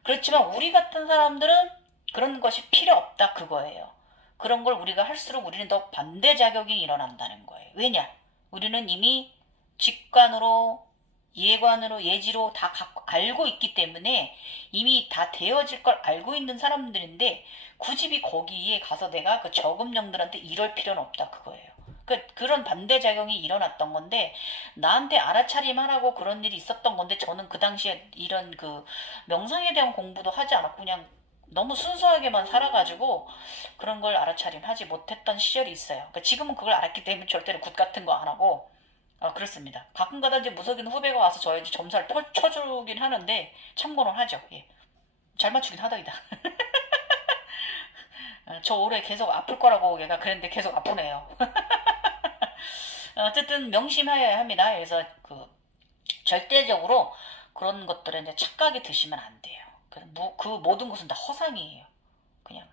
그렇지만 우리 같은 사람들은 그런 것이 필요 없다 그거예요. 그런 걸 우리가 할수록 우리는 더 반대작용이 일어난다는 거예요. 왜냐? 우리는 이미 직관으로 예관으로 예지로 다 알고 있기 때문에 이미 다 되어질 걸 알고 있는 사람들인데 굳이 거기에 가서 내가 그 저금령들한테 이럴 필요는 없다 그거예요. 그런 반대작용이 일어났던 건데 나한테 알아차림하라고 그런 일이 있었던 건데 저는 그 당시에 이런 그 명상에 대한 공부도 하지 않았고 그냥 너무 순수하게만 살아가지고 그런 걸 알아차림하지 못했던 시절이 있어요. 그러니까 지금은 그걸 알았기 때문에 절대로 굿 같은 거 안 하고 그렇습니다. 가끔가다 이제 무속인 후배가 와서 저희한테 점사를 쳐주긴 하는데 참고는 하죠. 예. 잘 맞추긴 하더이다. 저 올해 계속 아플 거라고 얘가 그랬는데 계속 아프네요. 어쨌든 명심하여야 합니다. 그래서 절대적으로 그런 것들은 이제 착각이 드시면 안 돼요. 그 모든 것은 다 허상이에요. 그냥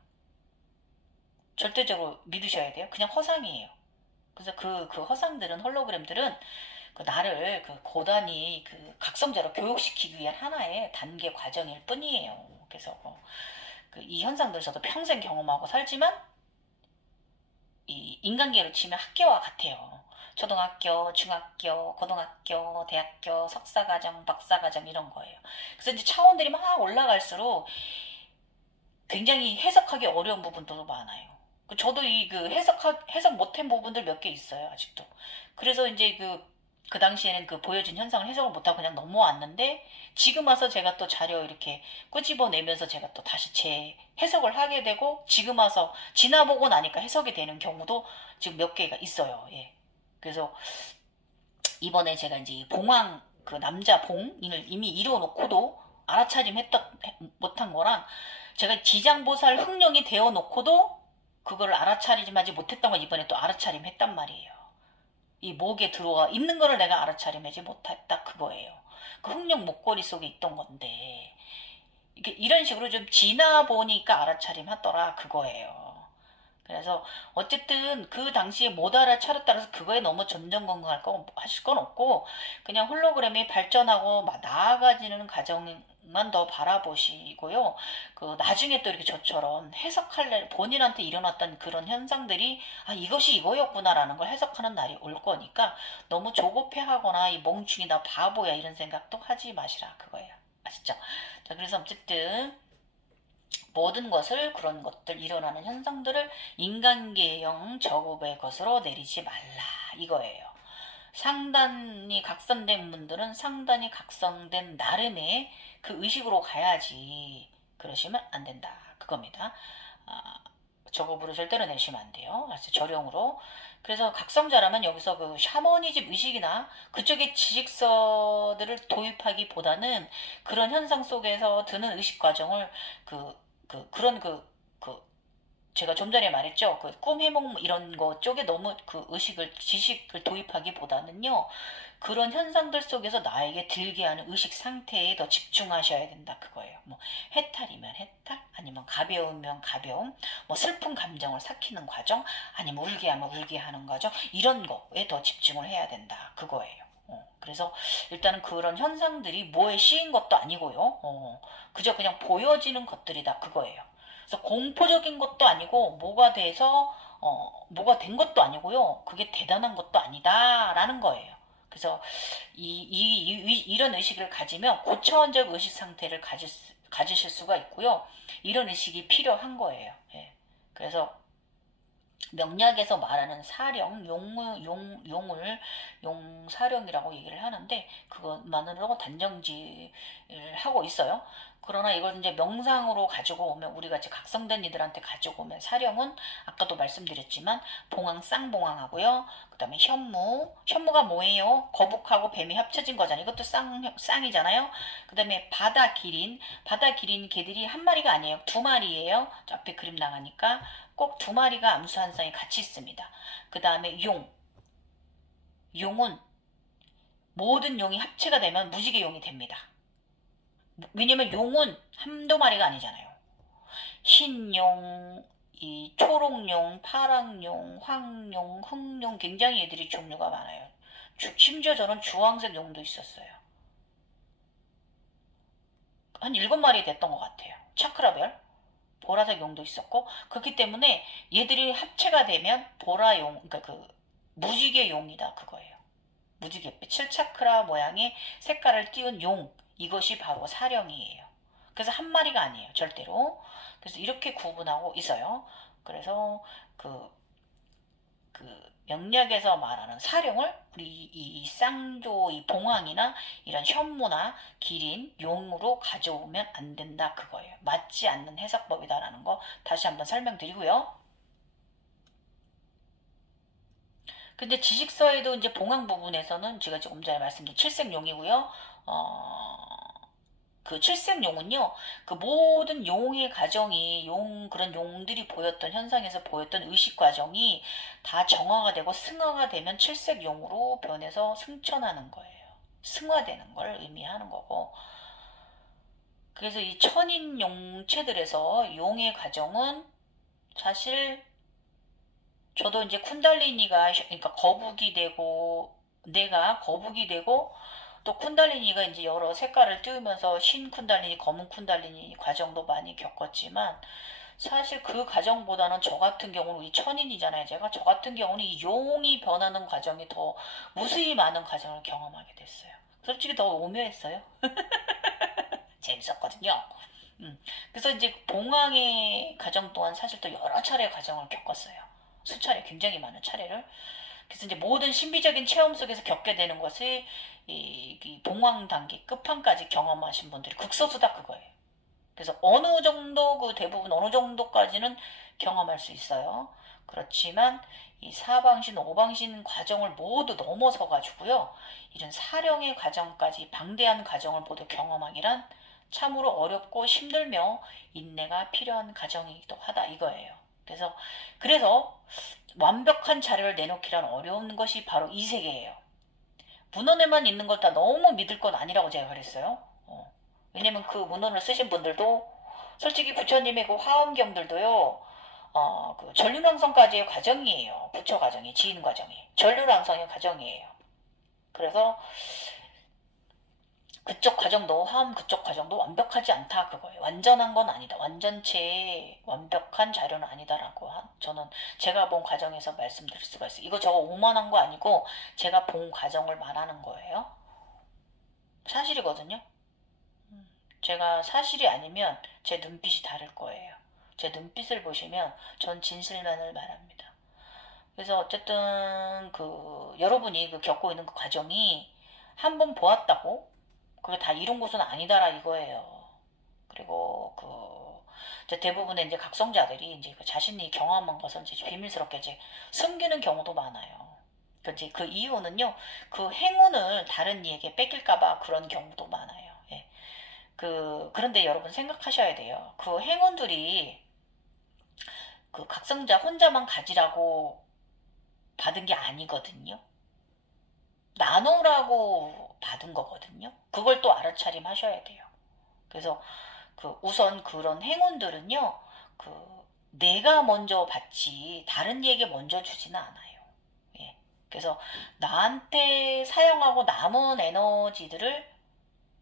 절대적으로 믿으셔야 돼요. 그냥 허상이에요. 그래서 그 허상들은 홀로그램들은 나를 고단히 각성자로 교육시키기 위한 하나의 단계 과정일 뿐이에요. 그래서 이 현상들 저도 평생 경험하고 살지만 이 인간계로 치면 학계와 같아요. 초등학교, 중학교, 고등학교, 대학교, 석사과정, 박사과정 이런 거예요. 그래서 이제 차원들이 막 올라갈수록 굉장히 해석하기 어려운 부분도 많아요. 저도 이 그 해석 못한 부분들 몇 개 있어요, 아직도. 그래서 이제 그 당시에는 그 보여진 현상을 해석을 못하고 그냥 넘어왔는데, 지금 와서 제가 또 자료 이렇게 끄집어내면서 제가 또 다시 재 해석을 하게 되고, 지금 와서 지나보고 나니까 해석이 되는 경우도 지금 몇 개가 있어요. 예. 그래서 이번에 제가 이제 봉황, 그 남자 봉인을 이미 이뤄놓고도 못한 거랑, 제가 지장보살 흥룡이 되어 놓고도 그걸 알아차림하지 못했던 걸 이번에 또 알아차림했단 말이에요. 이 목에 들어와 있는 거를 내가 알아차림하지 못했다, 그거예요. 그 흥룡 목걸이 속에 있던 건데, 이런 식으로 좀 지나 보니까 알아차림하더라, 그거예요. 그래서 어쨌든 그 당시에 못 알아차렸다 해서 그거에 너무 전전긍긍할 거 하실 건 없고, 그냥 홀로그램이 발전하고 막 나아가지는 과정만 더 바라보시고요. 그 나중에 또 이렇게 저처럼 해석할래, 본인한테 일어났던 그런 현상들이 이것이 이거였구나라는 걸 해석하는 날이 올 거니까, 너무 조급해하거나 이 멍충이 나 바보야 이런 생각도 하지 마시라, 그거예요. 아시죠? 자, 그래서 어쨌든 모든 것을, 그런 것들, 일어나는 현상들을 인간계형 저급의 것으로 내리지 말라, 이거예요. 상단이 각성된 분들은 상단이 각성된 나름의 그 의식으로 가야지, 그러시면 안 된다, 그겁니다. 저급으로 절대로 내시면 안 돼요. 그래서 저령으로. 그래서 각성자라면 여기서 그 샤머니즘 의식이나 그쪽의 지식서들을 도입하기보다는 그런 현상 속에서 드는 의식 과정을 그런 제가 좀 전에 말했죠. 그 꿈 해몽 이런 거 쪽에 너무 그 지식을 도입하기보다는요, 그런 현상들 속에서 나에게 들게 하는 의식 상태에 더 집중하셔야 된다, 그거예요. 뭐 해탈이면 해탈, 아니면 가벼우면 가벼움, 뭐 슬픈 감정을 삭히는 과정, 아니면 울게 하면 울게 하는 과정, 이런 거에 더 집중을 해야 된다, 그거예요. 그래서 일단은 그런 현상들이 뭐에 씌인 것도 아니고요. 그저 그냥 보여지는 것들이다, 그거예요. 그래서 공포적인 것도 아니고 뭐가 된 것도 아니고요. 그게 대단한 것도 아니다라는 거예요. 그래서 이런 의식을 가지면 고차원적 의식 상태를 가지실 수가 있고요. 이런 의식이 필요한 거예요. 예. 그래서 명략에서 말하는 사령, 용을 용사령이라고 얘기를 하는데, 그것만으로 단정지를 하고 있어요. 그러나 이걸 이제 명상으로 가지고 오면, 우리 같이 각성된 이들한테 가지고 오면, 사령은 아까도 말씀드렸지만 봉황, 쌍봉황하고요. 그 다음에 현무가 뭐예요? 거북하고 뱀이 합쳐진 거잖아요. 이것도 쌍이잖아요. 그 다음에 바다 기린 개들이 한 마리가 아니에요. 두 마리예요. 앞에 그림 나가니까 꼭 두 마리가 암수 한 쌍이 같이 있습니다. 그 다음에 용은 모든 용이 합체가 되면 무지개 용이 됩니다. 왜냐면 용은 한두 마리가 아니잖아요. 흰용, 이 초록용, 파랑용, 황용, 흑용, 굉장히 애들이 종류가 많아요. 심지어 저는 주황색 용도 있었어요. 한 7마리 됐던 것 같아요. 차크라별. 보라색 용도 있었고, 그렇기 때문에 얘들이 합체가 되면 보라용, 그러니까 그 무지개 용이다, 그거예요. 무지갯빛 7차크라 모양의 색깔을 띄운 용, 이것이 바로 사령이에요. 그래서 한 마리가 아니에요, 절대로. 그래서 이렇게 구분하고 있어요. 그래서 그 명략에서 말하는 사령을 우리 이 쌍조, 이 봉황이나 이런 현무나 기린, 용으로 가져오면 안 된다, 그거예요. 맞지 않는 해석법이다라는 거 다시 한번 설명드리고요. 근데 지식서에도 이제 봉황 부분에서는 제가 조금 전에 말씀드린 칠색용이고요. 그 칠색용은요, 그 모든 용의 과정이, 그런 용들이 보였던, 현상에서 보였던 의식 과정이 다 정화가 되고 승화가 되면 칠색용으로 변해서 승천하는 거예요. 승화되는 걸 의미하는 거고. 그래서 이 천인 용체들에서 용의 과정은 사실 저도 이제 쿤달리니가, 그러니까 거북이 되고, 내가 거북이 되고, 또 쿤달리니가 이제 여러 색깔을 띄우면서 흰 쿤달리니, 검은 쿤달리니 과정도 많이 겪었지만, 사실 그 과정보다는 저 같은 경우는 우리 천인이잖아요. 제가 저 같은 경우는 이 용이 변하는 과정이 더 무수히 많은 과정을 경험하게 됐어요. 솔직히 더 오묘했어요. 재밌었거든요. 그래서 이제 봉황의 과정 또한 사실 또 여러 차례의 과정을 겪었어요. 수차례, 굉장히 많은 차례를. 그래서 이제 모든 신비적인 체험 속에서 겪게 되는 것이 이 봉황 단계 끝판까지 경험하신 분들이 극소수다 그거예요. 그래서 어느 정도 그 대부분 어느 정도까지는 경험할 수 있어요. 그렇지만 이 사방신, 오방신 과정을 모두 넘어서 가지고요. 이런 사령의 과정까지 방대한 과정을 모두 경험하기란 참으로 어렵고 힘들며 인내가 필요한 과정이기도 하다 이거예요. 그래서 완벽한 자료를 내놓기란 어려운 것이 바로 이 세계예요. 문헌에만 있는 걸 다 너무 믿을 건 아니라고 제가 그랬어요. 왜냐면 그 문헌을 쓰신 분들도 솔직히 부처님의 그 화엄경들도요. 그 전륜왕성까지의 과정이에요. 부처 과정이, 지인 과정이. 전륜왕성의 과정이에요. 그래서 그쪽 과정도 화엄 그쪽 과정도 완벽하지 않다 그거예요. 완전한 건 아니다. 완전체의 완벽한 자료는 아니다라고 저는 제가 본 과정에서 말씀드릴 수가 있어요. 이거 저거 오만한 거 아니고 제가 본 과정을 말하는 거예요. 사실이거든요. 제가 사실이 아니면 제 눈빛이 다를 거예요. 제 눈빛을 보시면 전 진실만을 말합니다. 그래서 어쨌든 여러분이 겪고 있는 그 과정이 한 번 보았다고 그게 다 이룬 것은 아니다라 이거예요. 그리고 이제 대부분의 이제 각성자들이 이제 자신이 경험한 것을 이제 비밀스럽게 이제 숨기는 경우도 많아요. 이제 그 이유는요, 그 행운을 다른 이에게 뺏길까봐 그런 경우도 많아요. 예. 그런데 여러분 생각하셔야 돼요. 그 행운들이 그 각성자 혼자만 가지라고 받은 게 아니거든요. 나누라고 받은 거거든요. 그걸 또 알아차림 하셔야 돼요. 그래서 우선 그런 행운들은요, 내가 먼저 받지 다른 이에게 먼저 주지는 않아요. 예. 그래서 나한테 사용하고 남은 에너지들을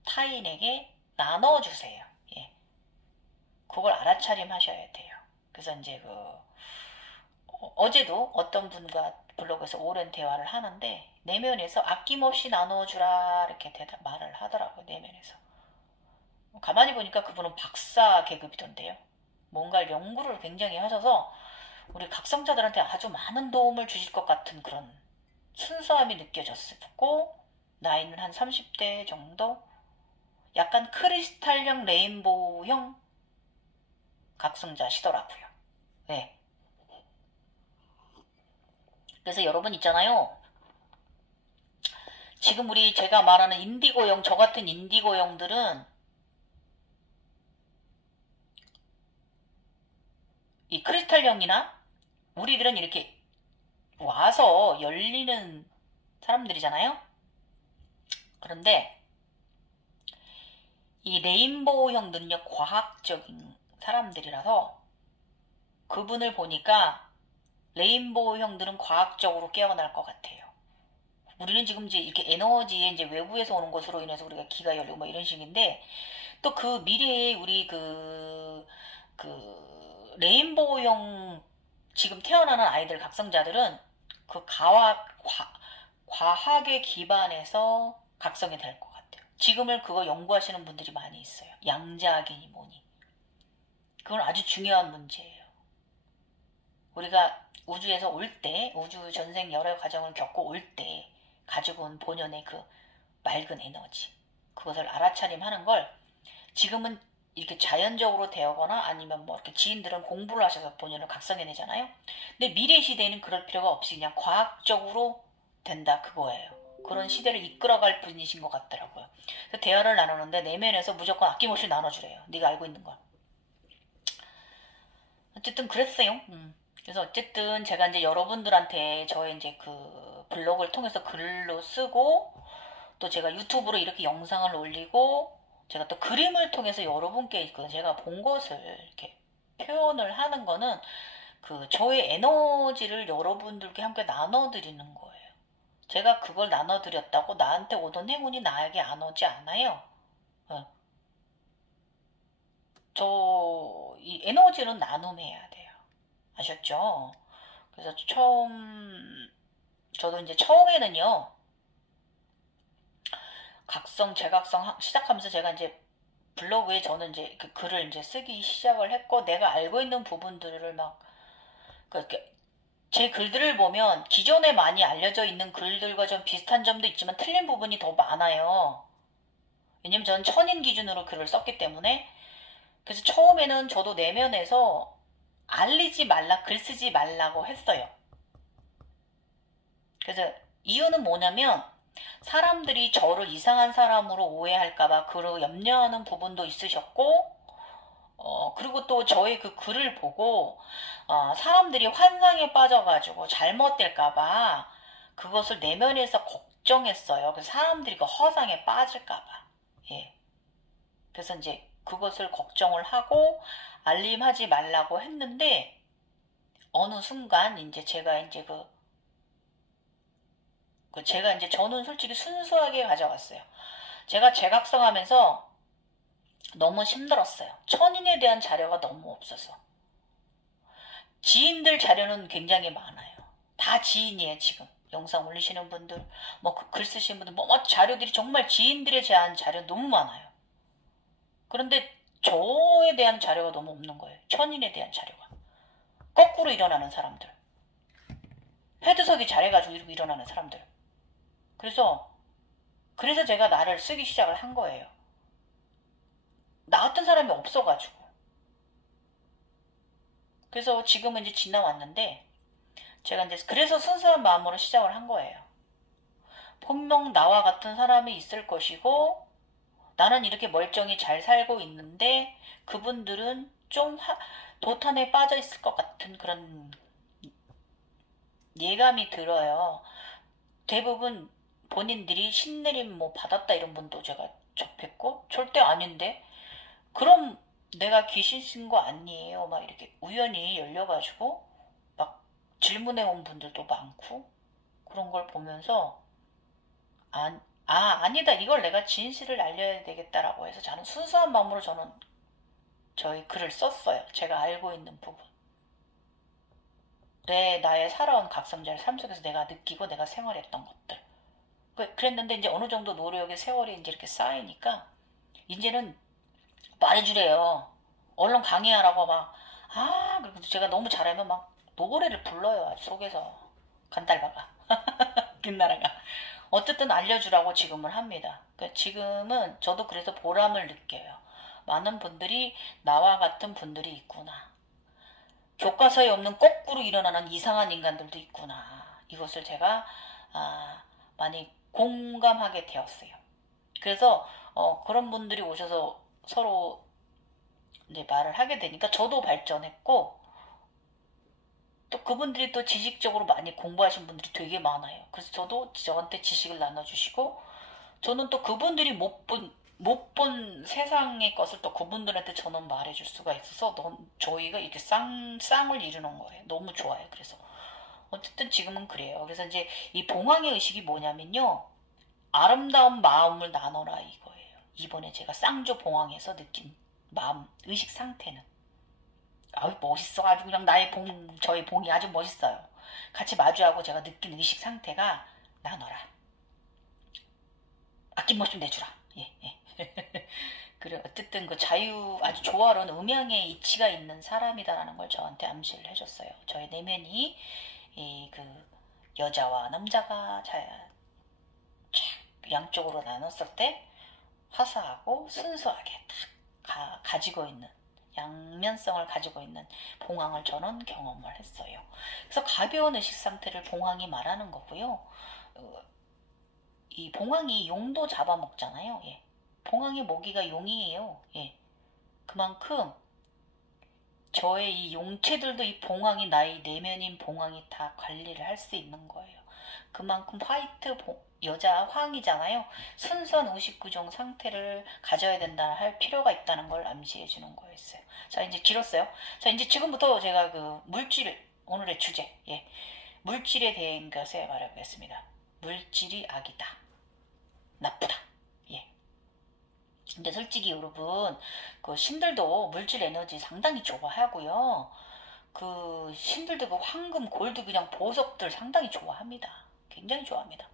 타인에게 나눠주세요. 예. 그걸 알아차림 하셔야 돼요. 그래서 이제 어제도 어떤 분과 블로그에서 오랜 대화를 하는데 내면에서 아낌없이 나눠주라 이렇게 말을 하더라고요. 내면에서. 가만히 보니까 그분은 박사 계급이던데요. 뭔가 연구를 굉장히 하셔서 우리 각성자들한테 아주 많은 도움을 주실 것 같은 그런 순수함이 느껴졌고 나이는 한 30대 정도 약간 크리스탈형 레인보우형 각성자시더라고요. 네. 그래서 여러분 있잖아요. 지금 제가 말하는 인디고형, 저 같은 인디고형들은 이 크리스탈형이나 우리들은 이렇게 와서 열리는 사람들이잖아요. 그런데 이 레인보우형들은요 과학적인 사람들이라서 그분을 보니까 레인보우형들은 과학적으로 깨어날 것 같아요. 우리는 지금 이제 이렇게 에너지에 이제 외부에서 오는 것으로 인해서 우리가 기가 열리고 뭐 이런 식인데 또 그 미래에 우리 레인보우형 지금 태어나는 아이들 각성자들은 과학에 기반해서 각성이 될 것 같아요. 지금을 그거 연구하시는 분들이 많이 있어요. 양자학이니 뭐니. 그건 아주 중요한 문제예요. 우리가 우주에서 올 때, 우주 전생 여러 과정을 겪고 올 때 가지고 온 본연의 맑은 에너지, 그것을 알아차림하는 걸 지금은 이렇게 자연적으로 되거나 아니면 뭐 이렇게 지인들은 공부를 하셔서 본연을 각성해내잖아요. 근데 미래 시대에는 그럴 필요가 없이 그냥 과학적으로 된다 그거예요. 그런 시대를 이끌어갈 분이신 것 같더라고요. 그래서 대화를 나누는데 내면에서 무조건 아낌없이 나눠주래요. 네가 알고 있는 걸. 어쨌든 그랬어요. 그래서 어쨌든 제가 이제 여러분들한테 저의 이제 블로그를 통해서 글로 쓰고 또 제가 유튜브로 이렇게 영상을 올리고 제가 또 그림을 통해서 여러분께 제가 본 것을 이렇게 표현을 하는 거는 저의 에너지를 여러분들께 함께 나눠드리는 거예요. 제가 그걸 나눠드렸다고 나한테 오던 행운이 나에게 안 오지 않아요. 이 에너지는 나눔해야 돼요. 아셨죠? 그래서 저도 이제 처음에는요, 제각성 시작하면서 제가 이제 블로그에 저는 이제 그 글을 이제 쓰기 시작을 했고, 내가 알고 있는 부분들을 막, 제 글들을 보면 기존에 많이 알려져 있는 글들과 좀 비슷한 점도 있지만 틀린 부분이 더 많아요. 왜냐면 저는 천인 기준으로 글을 썼기 때문에. 그래서 처음에는 저도 내면에서 알리지 말라, 글 쓰지 말라고 했어요. 그래서 이유는 뭐냐면 사람들이 저를 이상한 사람으로 오해할까봐 그로 염려하는 부분도 있으셨고, 그리고 또 저의 그 글을 보고, 사람들이 환상에 빠져가지고 잘못될까봐 그것을 내면에서 걱정했어요. 그래서 사람들이 그 허상에 빠질까봐. 예. 그래서 이제 그것을 걱정을 하고 알림하지 말라고 했는데, 어느 순간 이제 제가 이제 제가 이제 저는 솔직히 순수하게 가져갔어요. 제가 제각성하면서 너무 힘들었어요. 천인에 대한 자료가 너무 없어서. 지인들 자료는 굉장히 많아요. 다 지인이에요, 지금. 영상 올리시는 분들, 뭐 글 쓰시는 분들, 뭐 자료들이 정말 지인들에 대한 자료 너무 많아요. 그런데 저에 대한 자료가 너무 없는 거예요. 천인에 대한 자료가. 거꾸로 일어나는 사람들. 헤드석이 잘해가지고 이러고 일어나는 사람들. 그래서 제가 나를 쓰기 시작을 한 거예요. 나 같은 사람이 없어가지고. 그래서 지금은 이제 지나왔는데, 제가 이제 그래서 순수한 마음으로 시작을 한 거예요. 분명 나와 같은 사람이 있을 것이고, 나는 이렇게 멀쩡히 잘 살고 있는데 그분들은 좀 도탄에 빠져 있을 것 같은 그런 예감이 들어요. 대부분 본인들이 신내림 뭐 받았다 이런 분도 제가 접했고, 절대 아닌데 그럼 내가 귀신 쓴 거 아니에요 막 이렇게 우연히 열려가지고 막 질문해 온 분들도 많고, 그런 걸 보면서 아니다, 이걸 내가 진실을 알려야 되겠다라고 해서 저는 순수한 마음으로 저희 글을 썼어요. 제가 알고 있는 부분. 나의 살아온 각성자의 삶 속에서 내가 느끼고 내가 생활했던 것들. 그랬는데 이제 어느 정도 노력의 세월이 이제 이렇게 쌓이니까 이제는 말해주래요. 언론 강의하라고 그리고 제가 너무 잘하면 막 노래를 불러요. 아주 속에서. 간달바가. 빛나라가. 어쨌든 알려주라고 지금은 합니다. 지금은 저도 그래서 보람을 느껴요. 많은 분들이 나와 같은 분들이 있구나. 교과서에 없는 거꾸로 일어나는 이상한 인간들도 있구나. 이것을 제가 많이 공감하게 되었어요. 그래서 그런 분들이 오셔서 서로 이제 말을 하게 되니까 저도 발전했고, 또 그분들이 또 지식적으로 많이 공부하신 분들이 되게 많아요. 그래서 저한테 지식을 나눠주시고, 저는 또 그분들이 못 본 세상의 것을 또 그분들한테 저는 말해줄 수가 있어서 저희가 이렇게 쌍을 이루는 거예요. 너무 좋아요. 그래서 어쨌든 지금은 그래요. 그래서 이제 이 봉황의 의식이 뭐냐면요, 아름다운 마음을 나눠라 이거예요. 이번에 제가 쌍조 봉황에서 느낀 마음, 의식 상태는 멋있어. 아주 그냥 저의 봉이 아주 멋있어요. 같이 마주하고 제가 느낀 의식 상태가 나눠라. 아낌없이 좀 내주라. 예. 그래, 어쨌든 그 아주 조화로운 음양의 이치가 있는 사람이다라는 걸 저한테 암시를 해줬어요. 저의 내면이 여자와 남자가 양쪽으로 나눴을 때 화사하고 순수하게 딱 가지고 있는, 양면성을 가지고 있는 봉황을 저는 경험을 했어요. 그래서 가벼운 의식 상태를 봉황이 말하는 거고요. 이 봉황이 용도 잡아먹잖아요. 예. 봉황의 먹이가 용이에요. 예. 그만큼 저의 이 용체들도 이 봉황이, 나의 내면인 봉황이 다 관리를 할 수 있는 거예요. 그만큼 여자 황이잖아요. 순수한 의식구종 상태를 가져야 된다 할 필요가 있다는 걸 암시해 주는 거였어요. 자, 이제 길었어요. 자, 이제 지금부터 제가 오늘의 주제, 예, 물질에 대한 것에 말해보겠습니다. 물질이 악이다, 나쁘다. 예. 근데 솔직히 여러분, 그 신들도 물질 에너지 상당히 좋아하고요. 그 신들도 그 황금, 골드 그냥 보석들 상당히 좋아합니다. 굉장히 좋아합니다.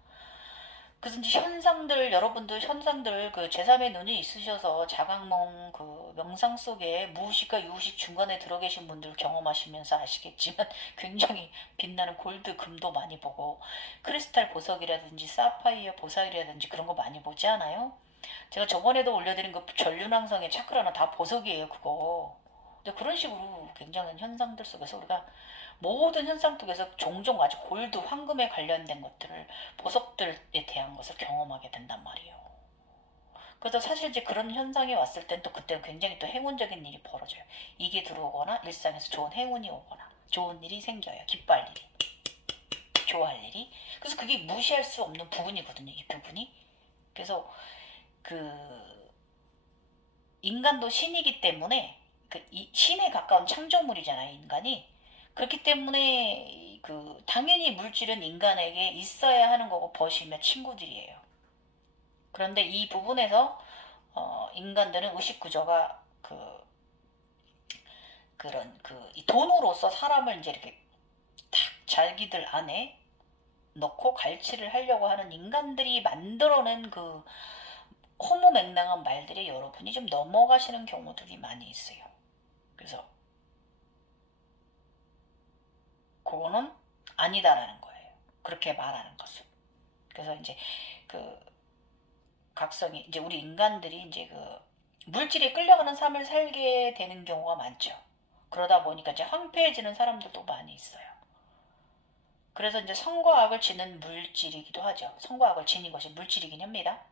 그래서 이제 현상들, 여러분들 현상들 그 제3의 눈이 있으셔서 자각몽 그 명상 속에 무의식과 유의식 중간에 들어 계신 분들 경험하시면서 아시겠지만 굉장히 빛나는 골드, 금도 많이 보고 크리스탈 보석이라든지 사파이어 보석이라든지 그런 거 많이 보지 않아요? 제가 저번에도 올려드린 그 전륜왕성의 차크라는 다 보석이에요, 그거. 근데 그런 식으로 굉장한 현상들 속에서 우리가 모든 현상 속에서 종종 아주 골드, 황금에 관련된 것들을 보석들에 대한 것을 경험하게 된단 말이에요. 그래서 사실 이제 그런 현상이 왔을 땐 또 그때는 굉장히 또 행운적인 일이 벌어져요. 이게 들어오거나 일상에서 좋은 행운이 오거나 좋은 일이 생겨요. 기뻐할 일이, 좋아할 일이. 그래서 그게 무시할 수 없는 부분이거든요. 이 부분이. 그래서 그 인간도 신이기 때문에 그 신에 가까운 창조물이잖아요. 인간이. 그렇기 때문에 그 당연히 물질은 인간에게 있어야 하는 거고 벗이며 친구들이에요. 그런데 이 부분에서 인간들은 의식 구조가 그런 이 돈으로서 사람을 이제 이렇게 딱 자기들 안에 넣고 갈취를 하려고 하는 인간들이 만들어낸 그 허무맹랑한 말들이 여러분이 좀 넘어가시는 경우들이 많이 있어요. 그래서 그거는 아니다라는 거예요. 그렇게 말하는 것은. 그래서 이제 그 각성이 이제 우리 인간들이 이제 그 물질에 끌려가는 삶을 살게 되는 경우가 많죠. 그러다 보니까 이제 황폐해지는 사람들도 많이 있어요. 그래서 이제 선과 악을 지는 물질이기도 하죠. 선과 악을 지닌 것이 물질이긴 합니다.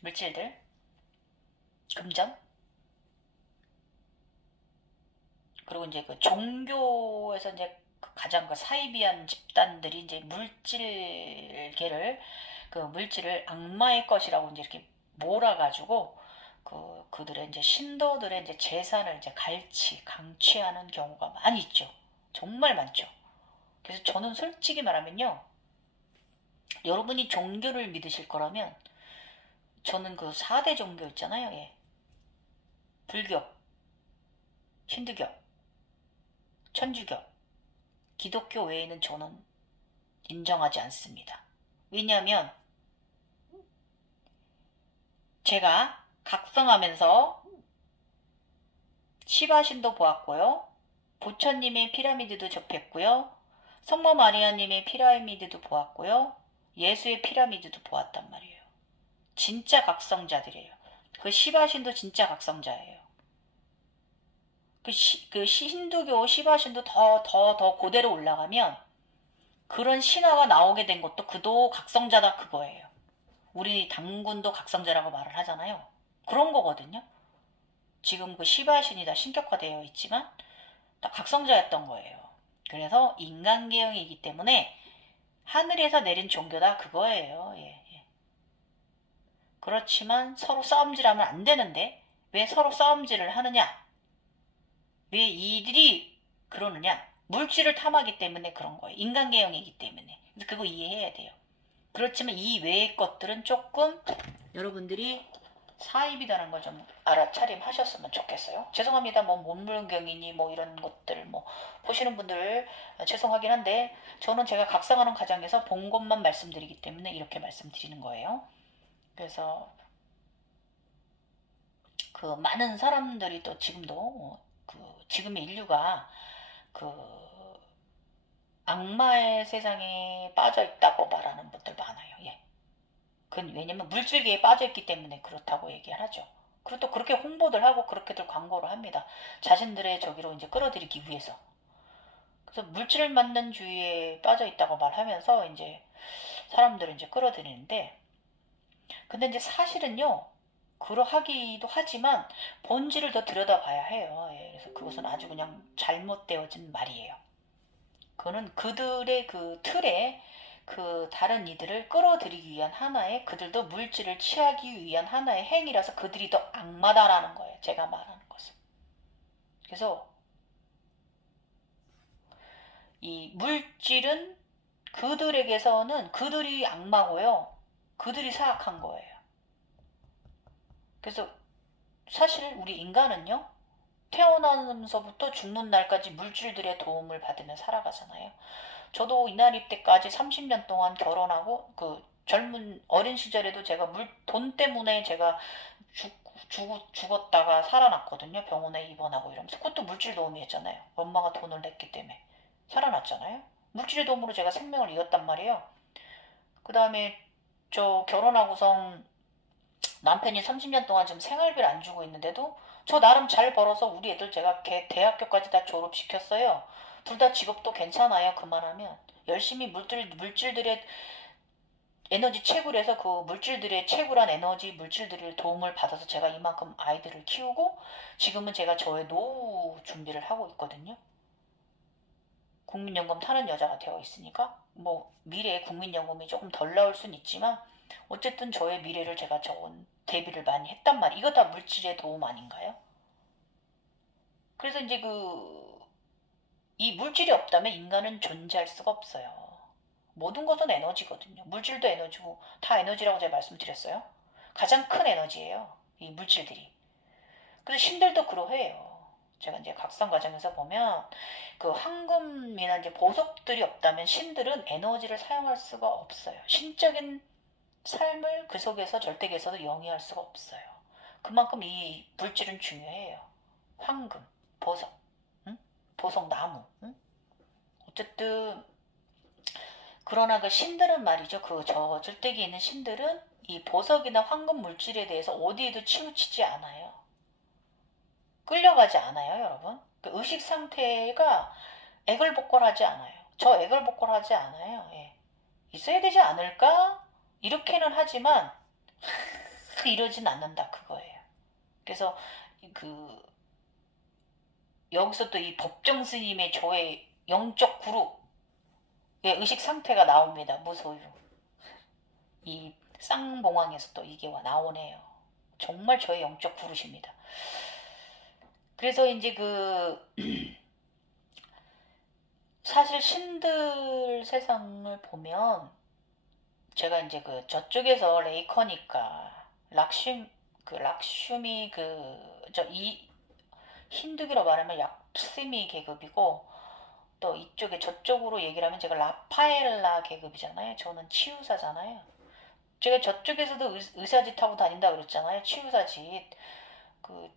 물질들, 금전, 그리고 이제 그 종교에서 이제 가장 그 사이비한 집단들이 이제 물질계를 그 물질을 악마의 것이라고 이제 이렇게 몰아가지고 그들의 이제 신도들의 이제 재산을 이제 강취하는 경우가 많이 있죠. 정말 많죠. 그래서 저는 솔직히 말하면요, 여러분이 종교를 믿으실 거라면 저는 그 4대 종교 있잖아요. 예. 불교, 힌두교, 천주교, 기독교 외에는 저는 인정하지 않습니다. 왜냐하면 제가 각성하면서 시바신도 보았고요. 부처님의 피라미드도 접했고요. 성모 마리아님의 피라미드도 보았고요. 예수의 피라미드도 보았단 말이에요. 진짜 각성자들이에요. 그 시바신도 진짜 각성자예요. 그 힌두교 시바신도 더 고대로 올라가면 그런 신화가 나오게 된 것도 그도 각성자다 그거예요. 우리 당군도 각성자라고 말을 하잖아요. 그런 거거든요. 지금 그 시바신이 다 신격화되어 있지만 다 각성자였던 거예요. 그래서 인간계형이기 때문에 하늘에서 내린 종교다 그거예요. 예, 예. 그렇지만 서로 싸움질하면 안 되는데 왜 서로 싸움질을 하느냐? 왜 이들이 그러느냐? 물질을 탐하기 때문에 그런 거예요. 인간계형이기 때문에. 그래서 그거 이해해야 돼요. 그렇지만 이 외의 것들은 조금 여러분들이 사입이다라는 걸 좀 알아차림하셨으면 좋겠어요. 죄송합니다. 뭐 문물경이니 뭐 이런 것들 뭐 보시는 분들 죄송하긴 한데 저는 제가 각성하는 과정에서 본 것만 말씀드리기 때문에 이렇게 말씀드리는 거예요. 그래서 그 많은 사람들이 또 지금도 지금의 인류가 그 악마의 세상에 빠져 있다고 말하는 분들 많아요. 예. 그건 왜냐면 물질계에 빠져있기 때문에 그렇다고 얘기를 하죠. 그리고 또 그렇게 홍보들 하고 그렇게들 광고를 합니다. 자신들의 저기로 이제 끌어들이기 위해서. 그래서 물질 만든 주의에 빠져있다고 말하면서 이제 사람들을 이제 끌어들이는데, 근데 이제 사실은요, 그러하기도 하지만 본질을 더 들여다봐야 해요. 예, 그래서 그것은 아주 그냥 잘못되어진 말이에요. 그거는 그들의 그 틀에 그 다른 이들을 끌어들이기 위한 하나의 그들도 물질을 취하기 위한 하나의 행위라서 그들이 더 악마다라는 거예요. 제가 말하는 것은. 그래서 이 물질은 그들에게서는 그들이 악마고요. 그들이 사악한 거예요. 그래서 사실 우리 인간은요, 태어나면서부터 죽는 날까지 물질들의 도움을 받으며 살아가잖아요. 저도 이날이 때까지 30년 동안 결혼하고 그 젊은 어린 시절에도 제가 돈 때문에 제가 죽었다가 살아났거든요. 병원에 입원하고 이러면서. 그것도 물질 도움이었잖아요. 엄마가 돈을 냈기 때문에 살아났잖아요. 물질의 도움으로 제가 생명을 이었단 말이에요. 그 다음에 저 결혼하고선 남편이 30년 동안 지금 생활비를 안 주고 있는데도 저 나름 잘 벌어서 우리 애들 제가 대학교까지 다 졸업시켰어요. 둘 다 직업도 괜찮아요. 그만하면 열심히 물질들의 에너지 채굴해서 그 물질들의 채굴한 에너지 물질들의 도움을 받아서 제가 이만큼 아이들을 키우고 지금은 제가 저의 노후 준비를 하고 있거든요. 국민연금 타는 여자가 되어 있으니까 뭐 미래에 국민연금이 조금 덜 나올 순 있지만 어쨌든 저의 미래를 제가 적은 대비를 많이 했단 말이에요. 이거 다 물질의 도움 아닌가요? 그래서 이제 이 물질이 없다면 인간은 존재할 수가 없어요. 모든 것은 에너지거든요. 물질도 에너지고 다 에너지라고 제가 말씀드렸어요. 가장 큰 에너지예요. 이 물질들이. 그래서 신들도 그러해요. 제가 이제 각성 과정에서 보면 그 황금이나 이제 보석들이 없다면 신들은 에너지를 사용할 수가 없어요. 신적인 삶을 그 속에서 절대계에서도 영위할 수가 없어요. 그만큼 이 물질은 중요해요. 황금, 보석, 응? 보석 나무. 응? 어쨌든 그러나 그 신들은 말이죠. 그 저 절대계에 있는 신들은 이 보석이나 황금 물질에 대해서 어디에도 치우치지 않아요. 끌려가지 않아요, 여러분. 그 의식 상태가 애걸복걸하지 않아요. 저 애걸복걸하지 않아요. 예. 있어야 되지 않을까? 이렇게는 하지만 이러진 않는다 그거예요. 그래서 그 여기서 또 이 법정 스님의 저의 영적 구루의 의식 상태가 나옵니다. 무소유. 이 쌍봉황에서 또 이게 나오네요. 정말 저의 영적 구루십니다. 그래서 이제 사실 신들 세상을 보면 제가 이제 저쪽에서 레이커니까 락슈미 힌두교로 말하면 약스미 계급이고 또 이쪽에 저쪽으로 얘기를 하면 제가 라파엘라 계급이잖아요. 저는 치유사잖아요. 제가 저쪽에서도 의사짓 하고 다닌다 그랬잖아요. 치유사짓. 그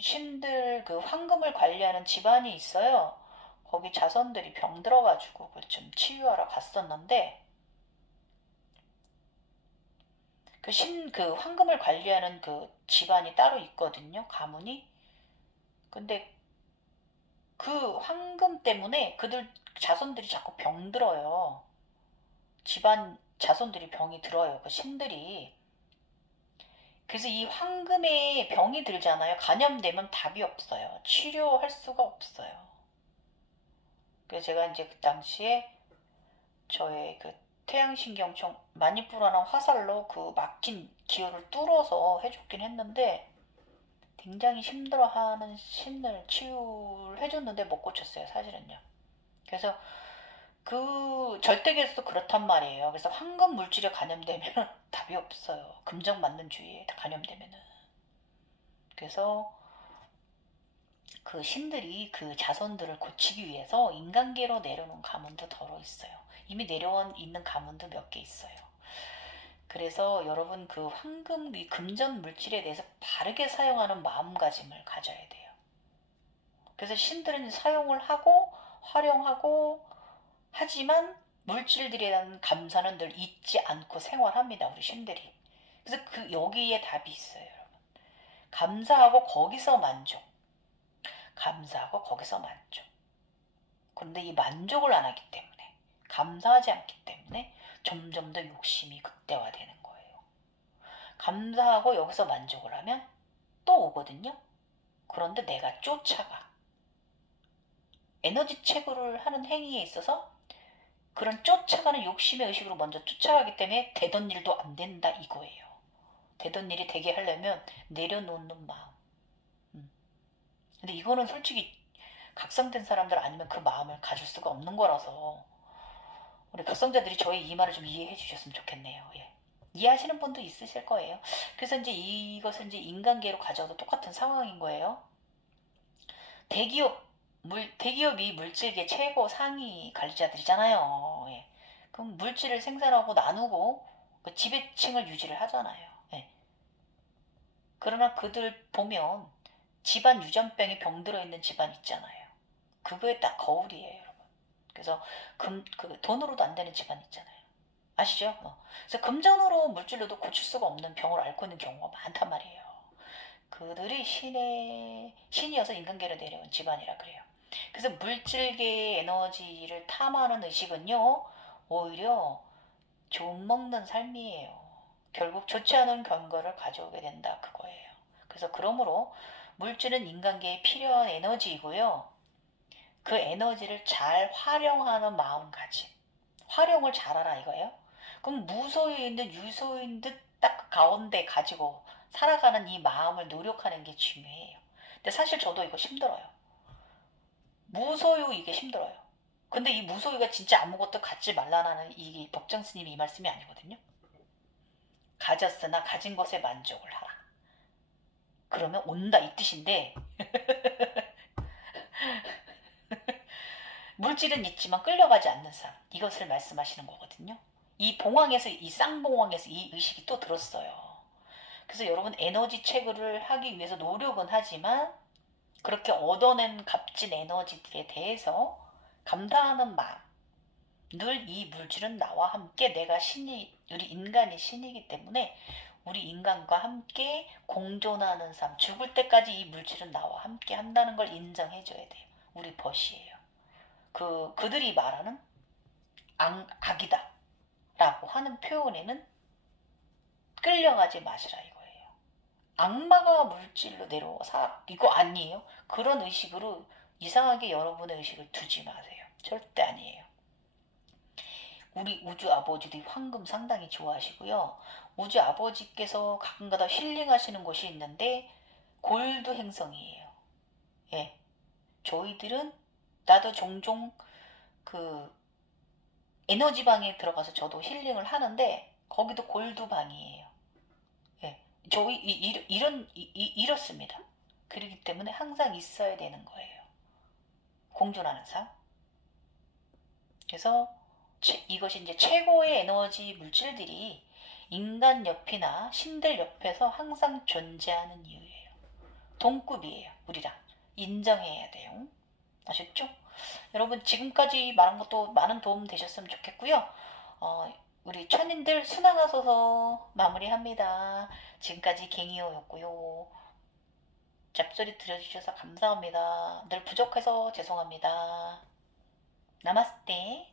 신들 황금을 관리하는 집안이 있어요. 거기 자손들이 병 들어가지고 그걸 좀 치유하러 갔었는데 그 황금을 관리하는 그 집안이 따로 있거든요. 가문이. 근데 그 황금 때문에 그들 자손들이 자꾸 병 들어요. 집안 자손들이 병이 들어요. 그 신들이. 그래서 이 황금에 병이 들잖아요. 간염되면 답이 없어요. 치료할 수가 없어요. 그래서 제가 이제 그 당시에 저의 태양신경총 많이 불어난 화살로 그 막힌 기혈을 뚫어서 해줬긴 했는데 굉장히 힘들어하는 신을 치유를 해줬는데 못 고쳤어요. 사실은요. 그래서 절대계에서도 그렇단 말이에요. 그래서 황금 물질에 감염되면 답이 없어요. 금정 맞는 주의에 감염되면은. 그래서 그 신들이 그 자손들을 고치기 위해서 인간계로 내려놓은 가문도 덜어 있어요. 이미 내려온 있는 가문도 몇 개 있어요. 그래서 여러분 이 금전 물질에 대해서 바르게 사용하는 마음가짐을 가져야 돼요. 그래서 신들은 사용을 하고 활용하고 하지만 물질들에 대한 감사는 늘 잊지 않고 생활합니다. 우리 신들이. 그래서 여기에 답이 있어요, 여러분. 감사하고 거기서 만족. 감사하고 거기서 만족. 그런데 이 만족을 안 하기 때문에 감사하지 않기 때문에 점점 더 욕심이 극대화되는 거예요. 감사하고 여기서 만족을 하면 또 오거든요. 그런데 내가 쫓아가. 에너지 채굴을 하는 행위에 있어서 그런 쫓아가는 욕심의 의식으로 먼저 쫓아가기 때문에 되던 일도 안 된다 이거예요. 되던 일이 되게 하려면 내려놓는 마음. 근데 이거는 솔직히 각성된 사람들 아니면 그 마음을 가질 수가 없는 거라서 우리 각성자들이 저의 이 말을 좀 이해해 주셨으면 좋겠네요. 예. 이해하시는 분도 있으실 거예요. 그래서 이제 이것을 이제 인간계로 가져도 똑같은 상황인 거예요. 대기업이 물질계 최고 상위 관리자들이잖아요. 예. 그럼 물질을 생산하고 나누고 그 지배층을 유지를 하잖아요. 예. 그러나 그들 보면 집안 유전병에 병들어 있는 집안 있잖아요. 그거에 딱 거울이에요, 여러분. 그래서 돈으로도 안 되는 집안 있잖아요. 아시죠? 그래서 금전으로 물질로도 고칠 수가 없는 병을 앓고 있는 경우가 많단 말이에요. 그들이 신이어서 인간계로 내려온 집안이라 그래요. 그래서 물질계의 에너지를 탐하는 의식은요, 오히려 좀먹는 삶이에요. 결국 좋지 않은 결과를 가져오게 된다 그거예요. 그래서 그러므로 물질은 인간계에 필요한 에너지이고요. 그 에너지를 잘 활용하는 마음가짐. 활용을 잘하라 이거예요. 그럼 무소유인 듯 유소유인 듯 딱 가운데 가지고 살아가는 이 마음을 노력하는 게 중요해요. 근데 사실 저도 이거 힘들어요. 무소유 이게 힘들어요. 근데 이 무소유가 진짜 아무것도 갖지 말라는 이 법정 스님이 이 말씀이 아니거든요. 가졌으나 가진 것에 만족을 하라. 그러면 온다 이 뜻인데 물질은 있지만 끌려가지 않는 삶 이것을 말씀하시는 거거든요. 이 쌍봉황에서 이 의식이 또 들었어요. 그래서 여러분 에너지 체결을 하기 위해서 노력은 하지만 그렇게 얻어낸 값진 에너지들에 대해서 감사하는 마음 늘 이 물질은 나와 함께 우리 인간이 신이기 때문에 우리 인간과 함께 공존하는 삶 죽을 때까지 이 물질은 나와 함께 한다는 걸 인정해줘야 돼요. 우리 벗이에요. 그들이 말하는 악이다 라고 하는 표현에는 끌려가지 마시라 이거예요. 악마가 물질로 내려와 이거 아니에요. 그런 의식으로 이상하게 여러분의 의식을 두지 마세요. 절대 아니에요. 우리 우주 아버지도 황금 상당히 좋아하시고요. 우주 아버지께서 가끔가다 힐링하시는 곳이 있는데 골드 행성이에요. 예, 저희들은 나도 종종 그 에너지방에 들어가서 저도 힐링을 하는데 거기도 골드방이에요. 예, 저희 이렇습니다. 그렇기 때문에 항상 있어야 되는 거예요. 공존하는 삶. 그래서 이것이 이제 최고의 에너지 물질들이 인간 옆이나 신들 옆에서 항상 존재하는 이유예요. 동급이에요. 우리랑 인정해야 돼요. 아셨죠? 여러분 지금까지 말한 것도 많은 도움 되셨으면 좋겠고요. 우리 천인들 수나가서서 마무리합니다. 지금까지 갱이호였고요. 잡소리 들어주셔서 감사합니다. 늘 부족해서 죄송합니다. 나마스테.